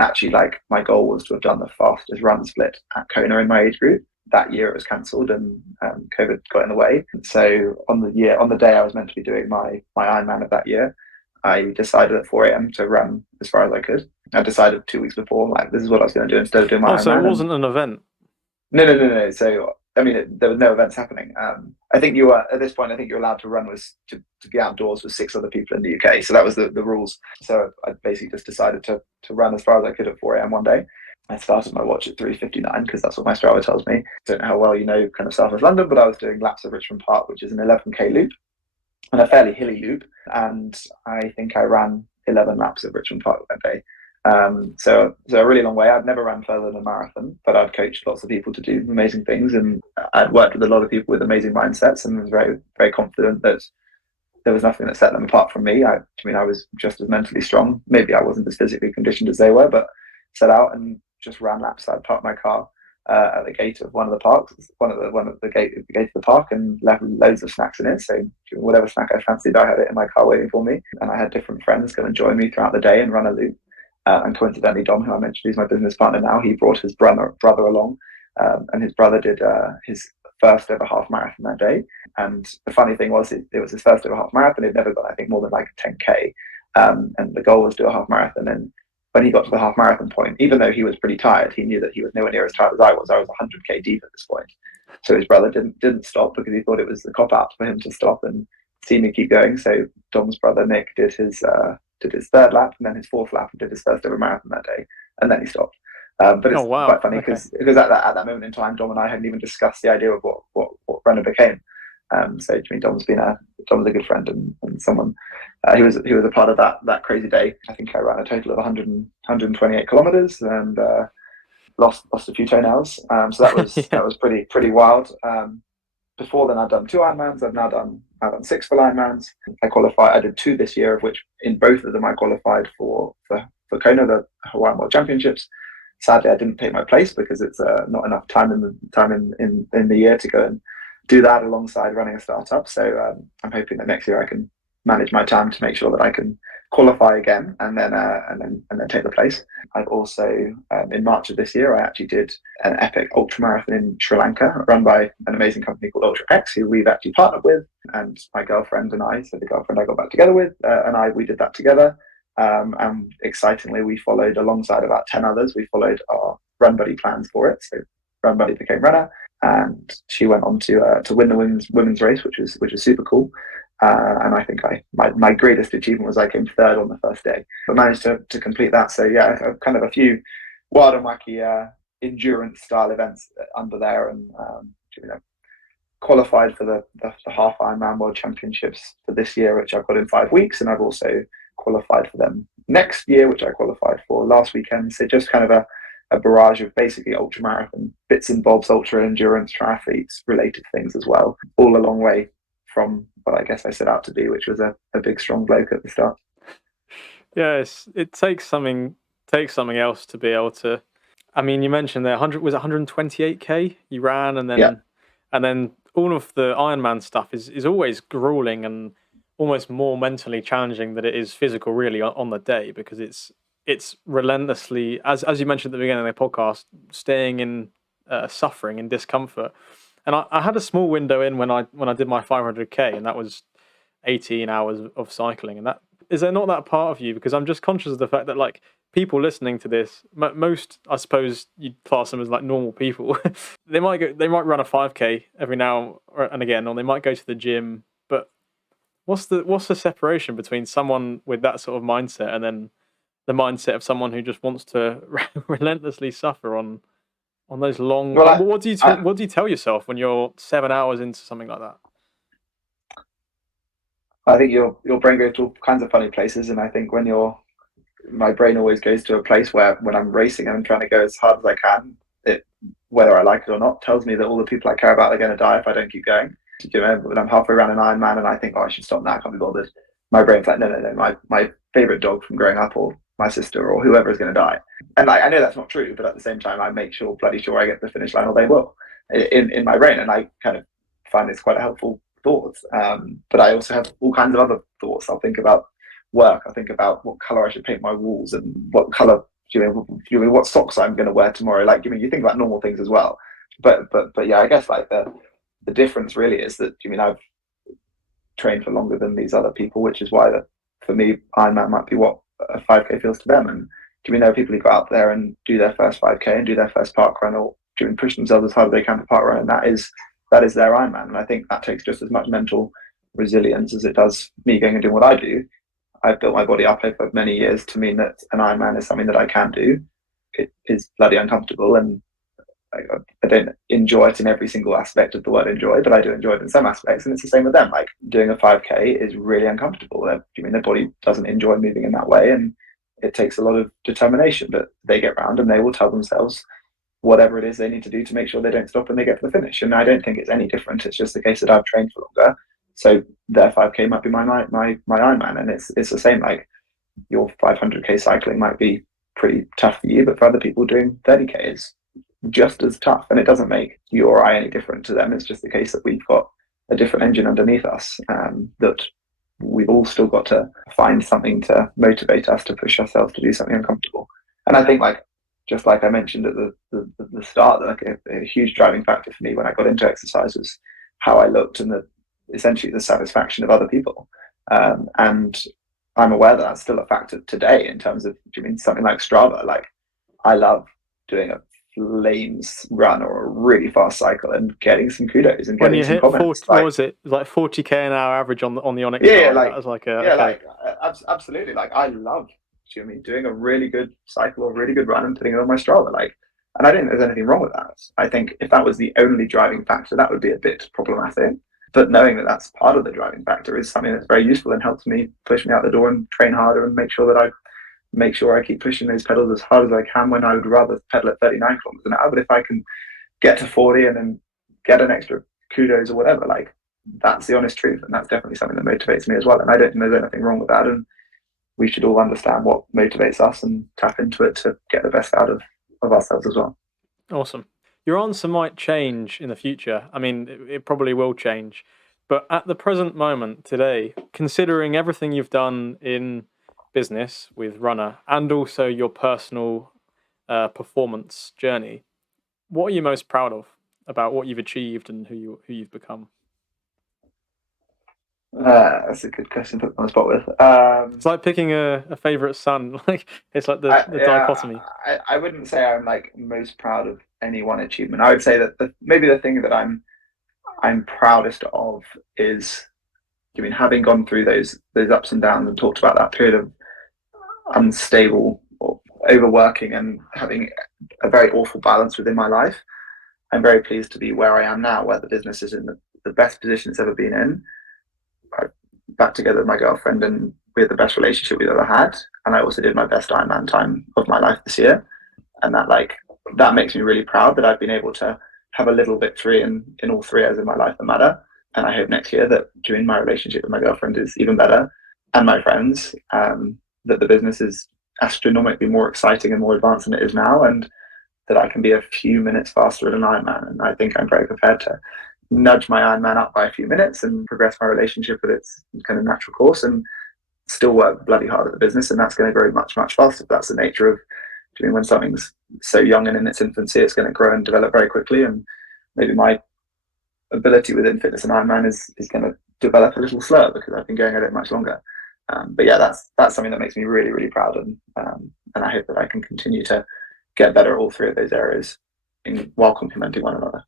actually, like, my goal was to have done the fastest run split at Kona in my age group. That year it was cancelled, and COVID got in the way. So on the day I was meant to be doing my Ironman of that year, I decided at 4 a.m. to run as far as I could. I decided 2 weeks before, like, this is what I was going to do instead of doing my Oh, so it Ironman. wasn't an event. No. So I mean, there was no events happening. I think you were at this point. I think you're allowed to run was to be outdoors with six other people in the UK. So that was the rules. So I basically just decided to run as far as I could at 4 a.m. one day. I started my watch at 3:59 because that's what my Strava tells me. I don't know how well you know kind of South West London, but I was doing laps of Richmond Park, which is an 11k loop and a fairly hilly loop. And I think I ran 11 laps of Richmond Park that day. So a really long way. I'd never ran further than a marathon, but I'd coached lots of people to do amazing things, and I'd worked with a lot of people with amazing mindsets, and was very, very confident that there was nothing that set them apart from me. I mean, I was just as mentally strong. Maybe I wasn't as physically conditioned as they were, but set out and just ran laps. I'd parked my car at the gate of one of the parks, one of the gate of the park, and left loads of snacks in it. So whatever snack I fancied, I had it in my car waiting for me. And I had different friends come and join me throughout the day and run a loop. And coincidentally, Dom, who I mentioned, who's my business partner now, he brought his brother along, and his brother did his first ever half marathon that day. And the funny thing was, it was his first ever half marathon. He'd never done, I think, more than like a 10k, and the goal was to do a half marathon. And when he got to the half marathon point, even though he was pretty tired, he knew that he was nowhere near as tired as I was. I was 100k deep at this point. So his brother didn't stop because he thought it was the cop out for him to stop and see me keep going. So Dom's brother Nick did his third lap and then his fourth lap and did his first ever marathon that day, and then he stopped. But it's quite funny because at that moment in time, Dom and I hadn't even discussed the idea of what Runna became. So I mean, Dom's a good friend and someone. He was a part of that crazy day. I think I ran a total of 128 kilometers and lost a few toenails. So that was that was pretty wild. Before then, I'd done two Ironmans. I've now done 6 full Ironmans. I qualified. I did 2 this year, of which in both of them I qualified for Kona, the Hawaiian World Championships. Sadly, I didn't take my place because it's not enough time in the year to go and do that alongside running a startup. So I'm hoping that next year I can manage my time to make sure that I can qualify again and then take the place. I've also in March of this year I actually did an epic ultra marathon in Sri Lanka, run by an amazing company called Ultra X, who we've actually partnered with, and my girlfriend and I, so the girlfriend I got back together with, we did that together. And excitingly, we followed alongside about 10 others. We followed our Run Buddy plans for it. So Run Buddy became Runna, and she went on to win the women's race, which was super cool. And I think my greatest achievement was I came third on the first day, but managed to complete that. So yeah, kind of a few wild and wacky endurance style events under there, and you know, qualified for the half Ironman World Championships for this year, which I've got in 5 weeks, and I've also qualified for them next year, which I qualified for last weekend. So just kind of a barrage of basically ultra marathon bits and bobs, ultra endurance triathletes related things as well, all a long way from what I guess I set out to be, which was a big strong bloke at the start. Yes, it takes something else to be able to. I mean, you mentioned there 100 was it 128k you ran, and Yeah. then all of the Ironman stuff is always grueling and almost more mentally challenging than it is physical, really, on the day, because it's relentlessly, as you mentioned at the beginning of the podcast, staying in suffering and discomfort. And I had a small window in when I did my 500k, and that was 18 hours of cycling. And that, is there not that part of you? Because I'm just conscious of the fact that, like, people listening to this, most, I suppose you'd class them as like normal people. They might run a 5k every now and again, or they might go to the gym. But what's the separation between someone with that sort of mindset and then the mindset of someone who just wants to relentlessly suffer on those long? Well, Like, what do you tell yourself when you're 7 hours into something like that? I think your brain goes to all kinds of funny places, and I think my brain always goes to a place where when I'm racing and I'm trying to go as hard as I can, it, whether I like it or not, tells me that all the people I care about are going to die if I don't keep going. You know, when I'm halfway around an Ironman and I think, oh, I should stop now, I can't be bothered. My brain's like, no. My favorite dog from growing up, or my sister, or whoever is going to die. And like, I know that's not true, but at the same time, I make bloody sure I get to the finish line, or they will, in my brain. And I kind of find this quite a helpful thought. But I also have all kinds of other thoughts. I'll think about work. I think about what color I should paint my walls, and what color, what socks I'm going to wear tomorrow. Like, you think about normal things as well. But yeah, I guess like the difference really is that I've trained for longer than these other people, which is why for me Ironman might be what a 5k feels to them. And know people who go out there and do their first 5k and do their first park run, or push themselves as hard as they can for park run, and that is their Ironman. And I think that takes just as much mental resilience as it does me going and doing what I do. I've built my body up over many years to mean that an Ironman is something that I can do. It is bloody uncomfortable, and I don't enjoy it in every single aspect of the word enjoy, but I do enjoy it in some aspects. And it's the same with them. Like, doing a 5k is really uncomfortable. Their body doesn't enjoy moving in that way, and it takes a lot of determination. But they get round and they will tell themselves whatever it is they need to do to make sure they don't stop when they get to the finish. And I don't think it's any different. It's just the case that I've trained for longer, so their 5k might be my Ironman. And it's the same. Like, your 500k cycling might be pretty tough for you, but for other people, doing 30k is just as tough, and it doesn't make you or I any different to them. It's just the case that we've got a different engine underneath us, that we've all still got to find something to motivate us to push ourselves to do something uncomfortable. And I think, like, just like I mentioned at the start, like a huge driving factor for me when I got into exercise was how I looked, and essentially the satisfaction of other people. And I'm aware that that's still a factor today in terms of, something like Strava. Like, I love doing a flames run or a really fast cycle and getting some kudos and When getting you some hit comments. 40, what was it? Like 40k an hour average on the Onyx Yeah, bar. like That was like like absolutely. Like, I love doing a really good cycle or a really good run and putting it on my Strava. Like, and I don't think there's anything wrong with that. I think if that was the only driving factor, that would be a bit problematic. But knowing that that's part of the driving factor is something that's very useful and helps me push me out the door and train harder and make sure I keep pushing those pedals as hard as I can, when I would rather pedal at 39 kilometers an hour. But if I can get to 40 and then get an extra kudos or whatever, like, that's the honest truth. And that's definitely something that motivates me as well. And I don't think there's anything wrong with that. And we should all understand what motivates us and tap into it to get the best out of ourselves as well. awesome. Your answer might change in the future. I mean, it probably will change. But at the present moment today, considering everything you've done in business with Runner and also your personal performance journey, what are you most proud of about what you've achieved and who you've become? That's a good question to put me on the spot with. It's like picking a favorite son. Like it's like the Yeah, dichotomy. I wouldn't say I'm like most proud of any one achievement. I would say that maybe the thing that I'm proudest of is, I mean, having gone through those ups and downs and talked about that period of unstable or overworking and having a very awful balance within my life. I'm very pleased to be where I am now, where the business is in the best position it's ever been in. I'm back together with my girlfriend, and we had the best relationship we've ever had. And I also did my best Ironman time of my life this year, and that makes me really proud that I've been able to have a little victory in all 3 areas of my life that matter. And I hope next year that during my relationship with my girlfriend is even better, and my friends, that the business is astronomically more exciting and more advanced than it is now, and that I can be a few minutes faster at an Ironman. And I think I'm very prepared to nudge my Ironman up by a few minutes and progress my relationship with its kind of natural course, and still work bloody hard at the business. And that's going to grow much, much faster. That's the nature of doing when something's so young and in its infancy. It's going to grow and develop very quickly. And maybe my ability within fitness and Ironman is going to develop a little slower because I've been going at it much longer. But yeah, that's something that makes me really, really proud, and I hope that I can continue to get better at all 3 of those areas while complementing one another.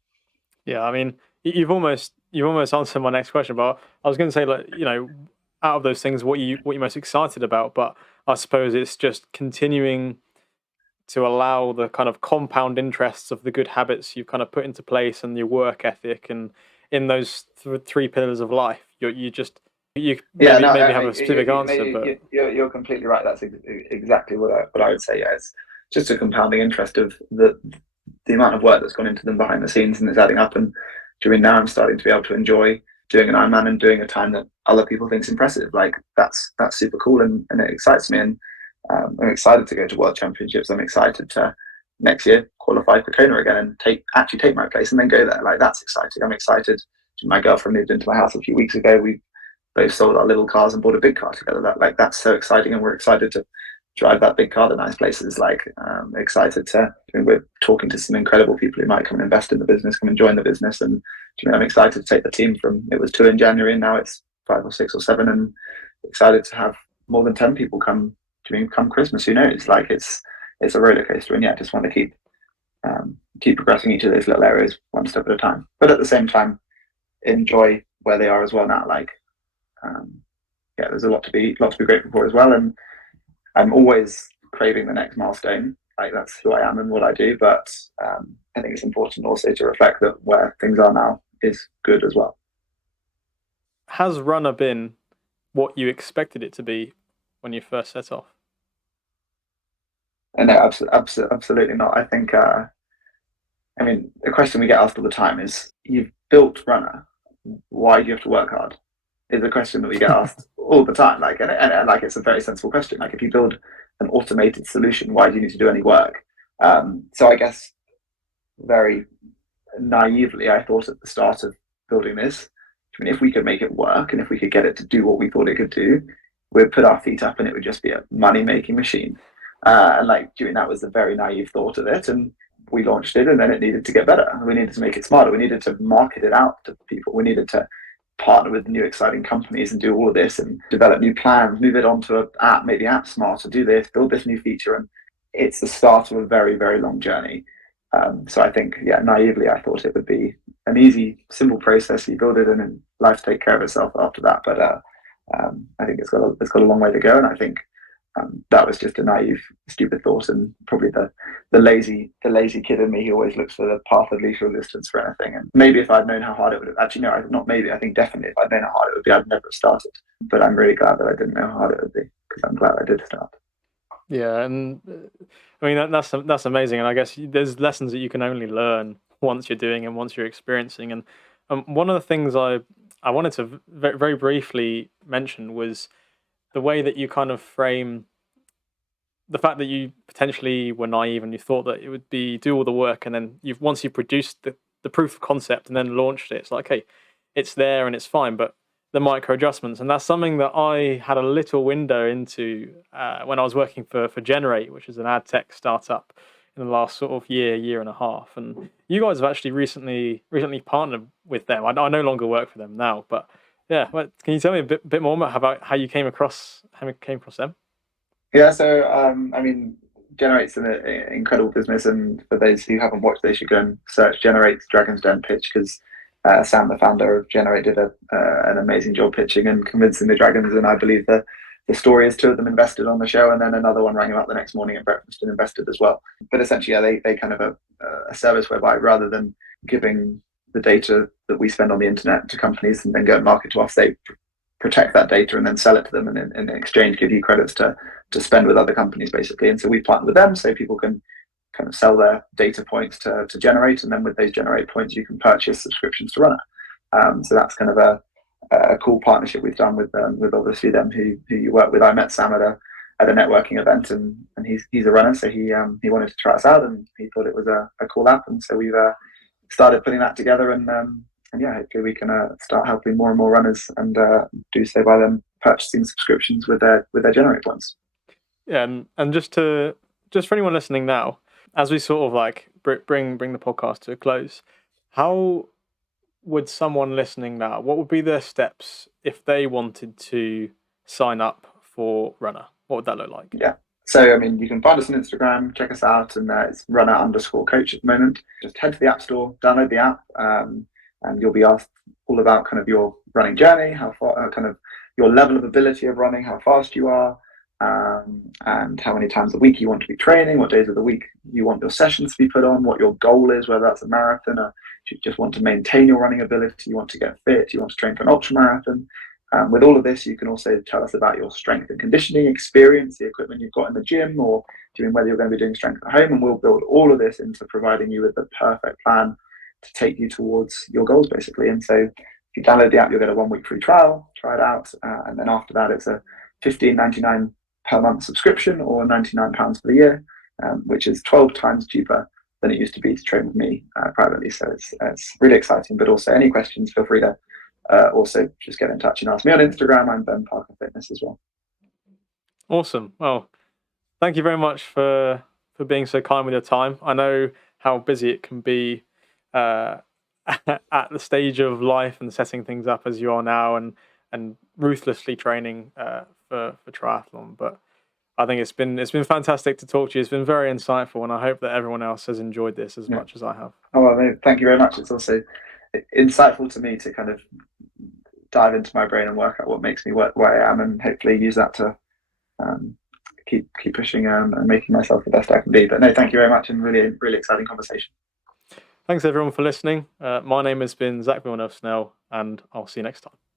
Yeah, I mean, you've almost answered my next question, but I was going to say, like, out of those things, what you're most excited about, but I suppose it's just continuing to allow the kind of compound interests of the good habits you've kind of put into place and your work ethic and in those 3 pillars of life. You Yeah, maybe no, maybe have a specific answer, but you're completely right. That's exactly what I would say. Yeah, it's just a compounding interest of the amount of work that's gone into them behind the scenes, and it's adding up. And during now, I'm starting to be able to enjoy doing an Ironman and doing a time that other people think is impressive. Like that's super cool, and it excites me. And I'm excited to go to World Championships. I'm excited to next year qualify for Kona again and take my place and then go there. Like that's exciting. I'm excited. My girlfriend moved into my house a few weeks ago. We both sold our little cars and bought a big car together. That's so exciting, and we're excited to drive that big car to nice places. Excited to. I mean, we're talking to some incredible people who might come and invest in the business, come and join the business, and I'm excited to take the team from it was 2 in January and now it's 5 or 6 or 7, and excited to have more than 10 people come Christmas. Who knows? Like it's a roller coaster, and yeah, just want to keep progressing each of those little areas one step at a time. But at the same time, enjoy where they are as well now. Yeah, there's a lot to be grateful for as well, and I'm always craving the next milestone. Like that's who I am and what I do. But I think it's important also to reflect that where things are now is good as well. has Runner been what you expected it to be when you first set off? And no, absolutely not. I think. I mean, the question we get asked all the time is, "You've built Runner. Why do you have to work hard?" Is a question that we get asked all the time. And like it's a very sensible question. Like if you build an automated solution, why do you need to do any work? So I guess very naively, I thought at the start of building this, I mean, if we could make it work and if we could get it to do what we thought it could do, we'd put our feet up and it would just be a money making machine. And like doing that was the very naive thought of it. And we launched it, and then it needed to get better. We needed to make it smarter. We needed to market it out to people. We needed to partner with new exciting companies and do all of this and develop new plans, move it onto an app, make the app smarter, do this, build this new feature. And it's the start of a very, very long journey. So I think, yeah, naively, I thought it would be an easy, simple process. You build it and then life take care of itself after that. But I think it's got a long way to go. And I think that was just a naive, stupid thought, and probably the lazy kid in me who always looks for the path of least resistance for anything. And maybe if I'd known how hard it would have, actually no, not maybe, I think definitely if I'd known how hard it would be, I'd never have started. But I'm really glad that I didn't know how hard it would be, because I'm glad I did start. Yeah, and I mean that's amazing, and I guess there's lessons that you can only learn once you're doing and once you're experiencing. And one of the things I wanted to very briefly mention was the way that you kind of frame the fact that you potentially were naive and you thought that it would be do all the work, and then once you produced the proof of concept and then launched it, it's like, okay, it's there and it's fine. But the micro adjustments, and that's something that I had a little window into when I was working for Generate, which is an ad tech startup in the last sort of year and a half. And you guys have actually recently partnered with them. I no longer work for them now, but yeah, can you tell me a bit more about how you came across them? Yeah, so I mean, Generate's an incredible business, and for those who haven't watched, they should go and search Generate's Dragon's Den pitch because Sam, the founder of Generate, did an amazing job pitching and convincing the Dragons, and I believe the story is two of them invested on the show, and then another one rang him up the next morning at breakfast and invested as well. But essentially, yeah, they kind of a service whereby rather than giving the data that we spend on the internet to companies and then go and market to us, they protect that data and then sell it to them, and in exchange give you credits to spend with other companies basically. And so we partner with them so people can kind of sell their data points to Generate, and then with those Generate points you can purchase subscriptions to Runna. So that's kind of a cool partnership we've done with obviously them who you work with. I met Sam at a networking event, and he's a runner, so he wanted to try us out, and he thought it was a cool app, and so we've started putting that together, and yeah, hopefully we can start helping more and more runners, and do so by them purchasing subscriptions with their Generate points. Yeah, and just for anyone listening now, as we sort of like bring the podcast to a close, how would someone listening now, what would be their steps if they wanted to sign up for Runna? What would that look like? Yeah. So, I mean, you can find us on Instagram, check us out, and it's runner_coach at the moment. Just head to the App Store, download the app, and you'll be asked all about kind of your running journey, how far, kind of your level of ability of running, how fast you are, and how many times a week you want to be training, what days of the week you want your sessions to be put on, what your goal is, whether that's a marathon or you just want to maintain your running ability, you want to get fit, you want to train for an ultra marathon. With all of this, you can also tell us about your strength and conditioning experience, the equipment you've got in the gym, or whether you're going to be doing strength at home, and we'll build all of this into providing you with the perfect plan to take you towards your goals, basically. And so if you download the app, you'll get a 1 week free trial, try it out, and then after that, it's a $15.99 per month subscription, or £99 for the year, which is 12 times cheaper than it used to be to train with me privately. So it's really exciting. But also, any questions, feel free to also just get in touch and ask me on Instagram. I'm Ben Parker Fitness as well. Awesome. Well, thank you very much for being so kind with your time. I know how busy it can be at the stage of life and setting things up as you are now, and ruthlessly training for triathlon. But I think it's been fantastic to talk to you. It's been very insightful, and I hope that everyone else has enjoyed this as much as I have. Oh, well, thank you very much. It's also insightful to me to kind of dive into my brain and work out what makes me where I am, and hopefully use that to keep pushing and making myself the best I can be. But no, thank you very much, and really exciting conversation. Thanks everyone for listening. My name has been Zach Villeneuve-Snell, and I'll see you next time.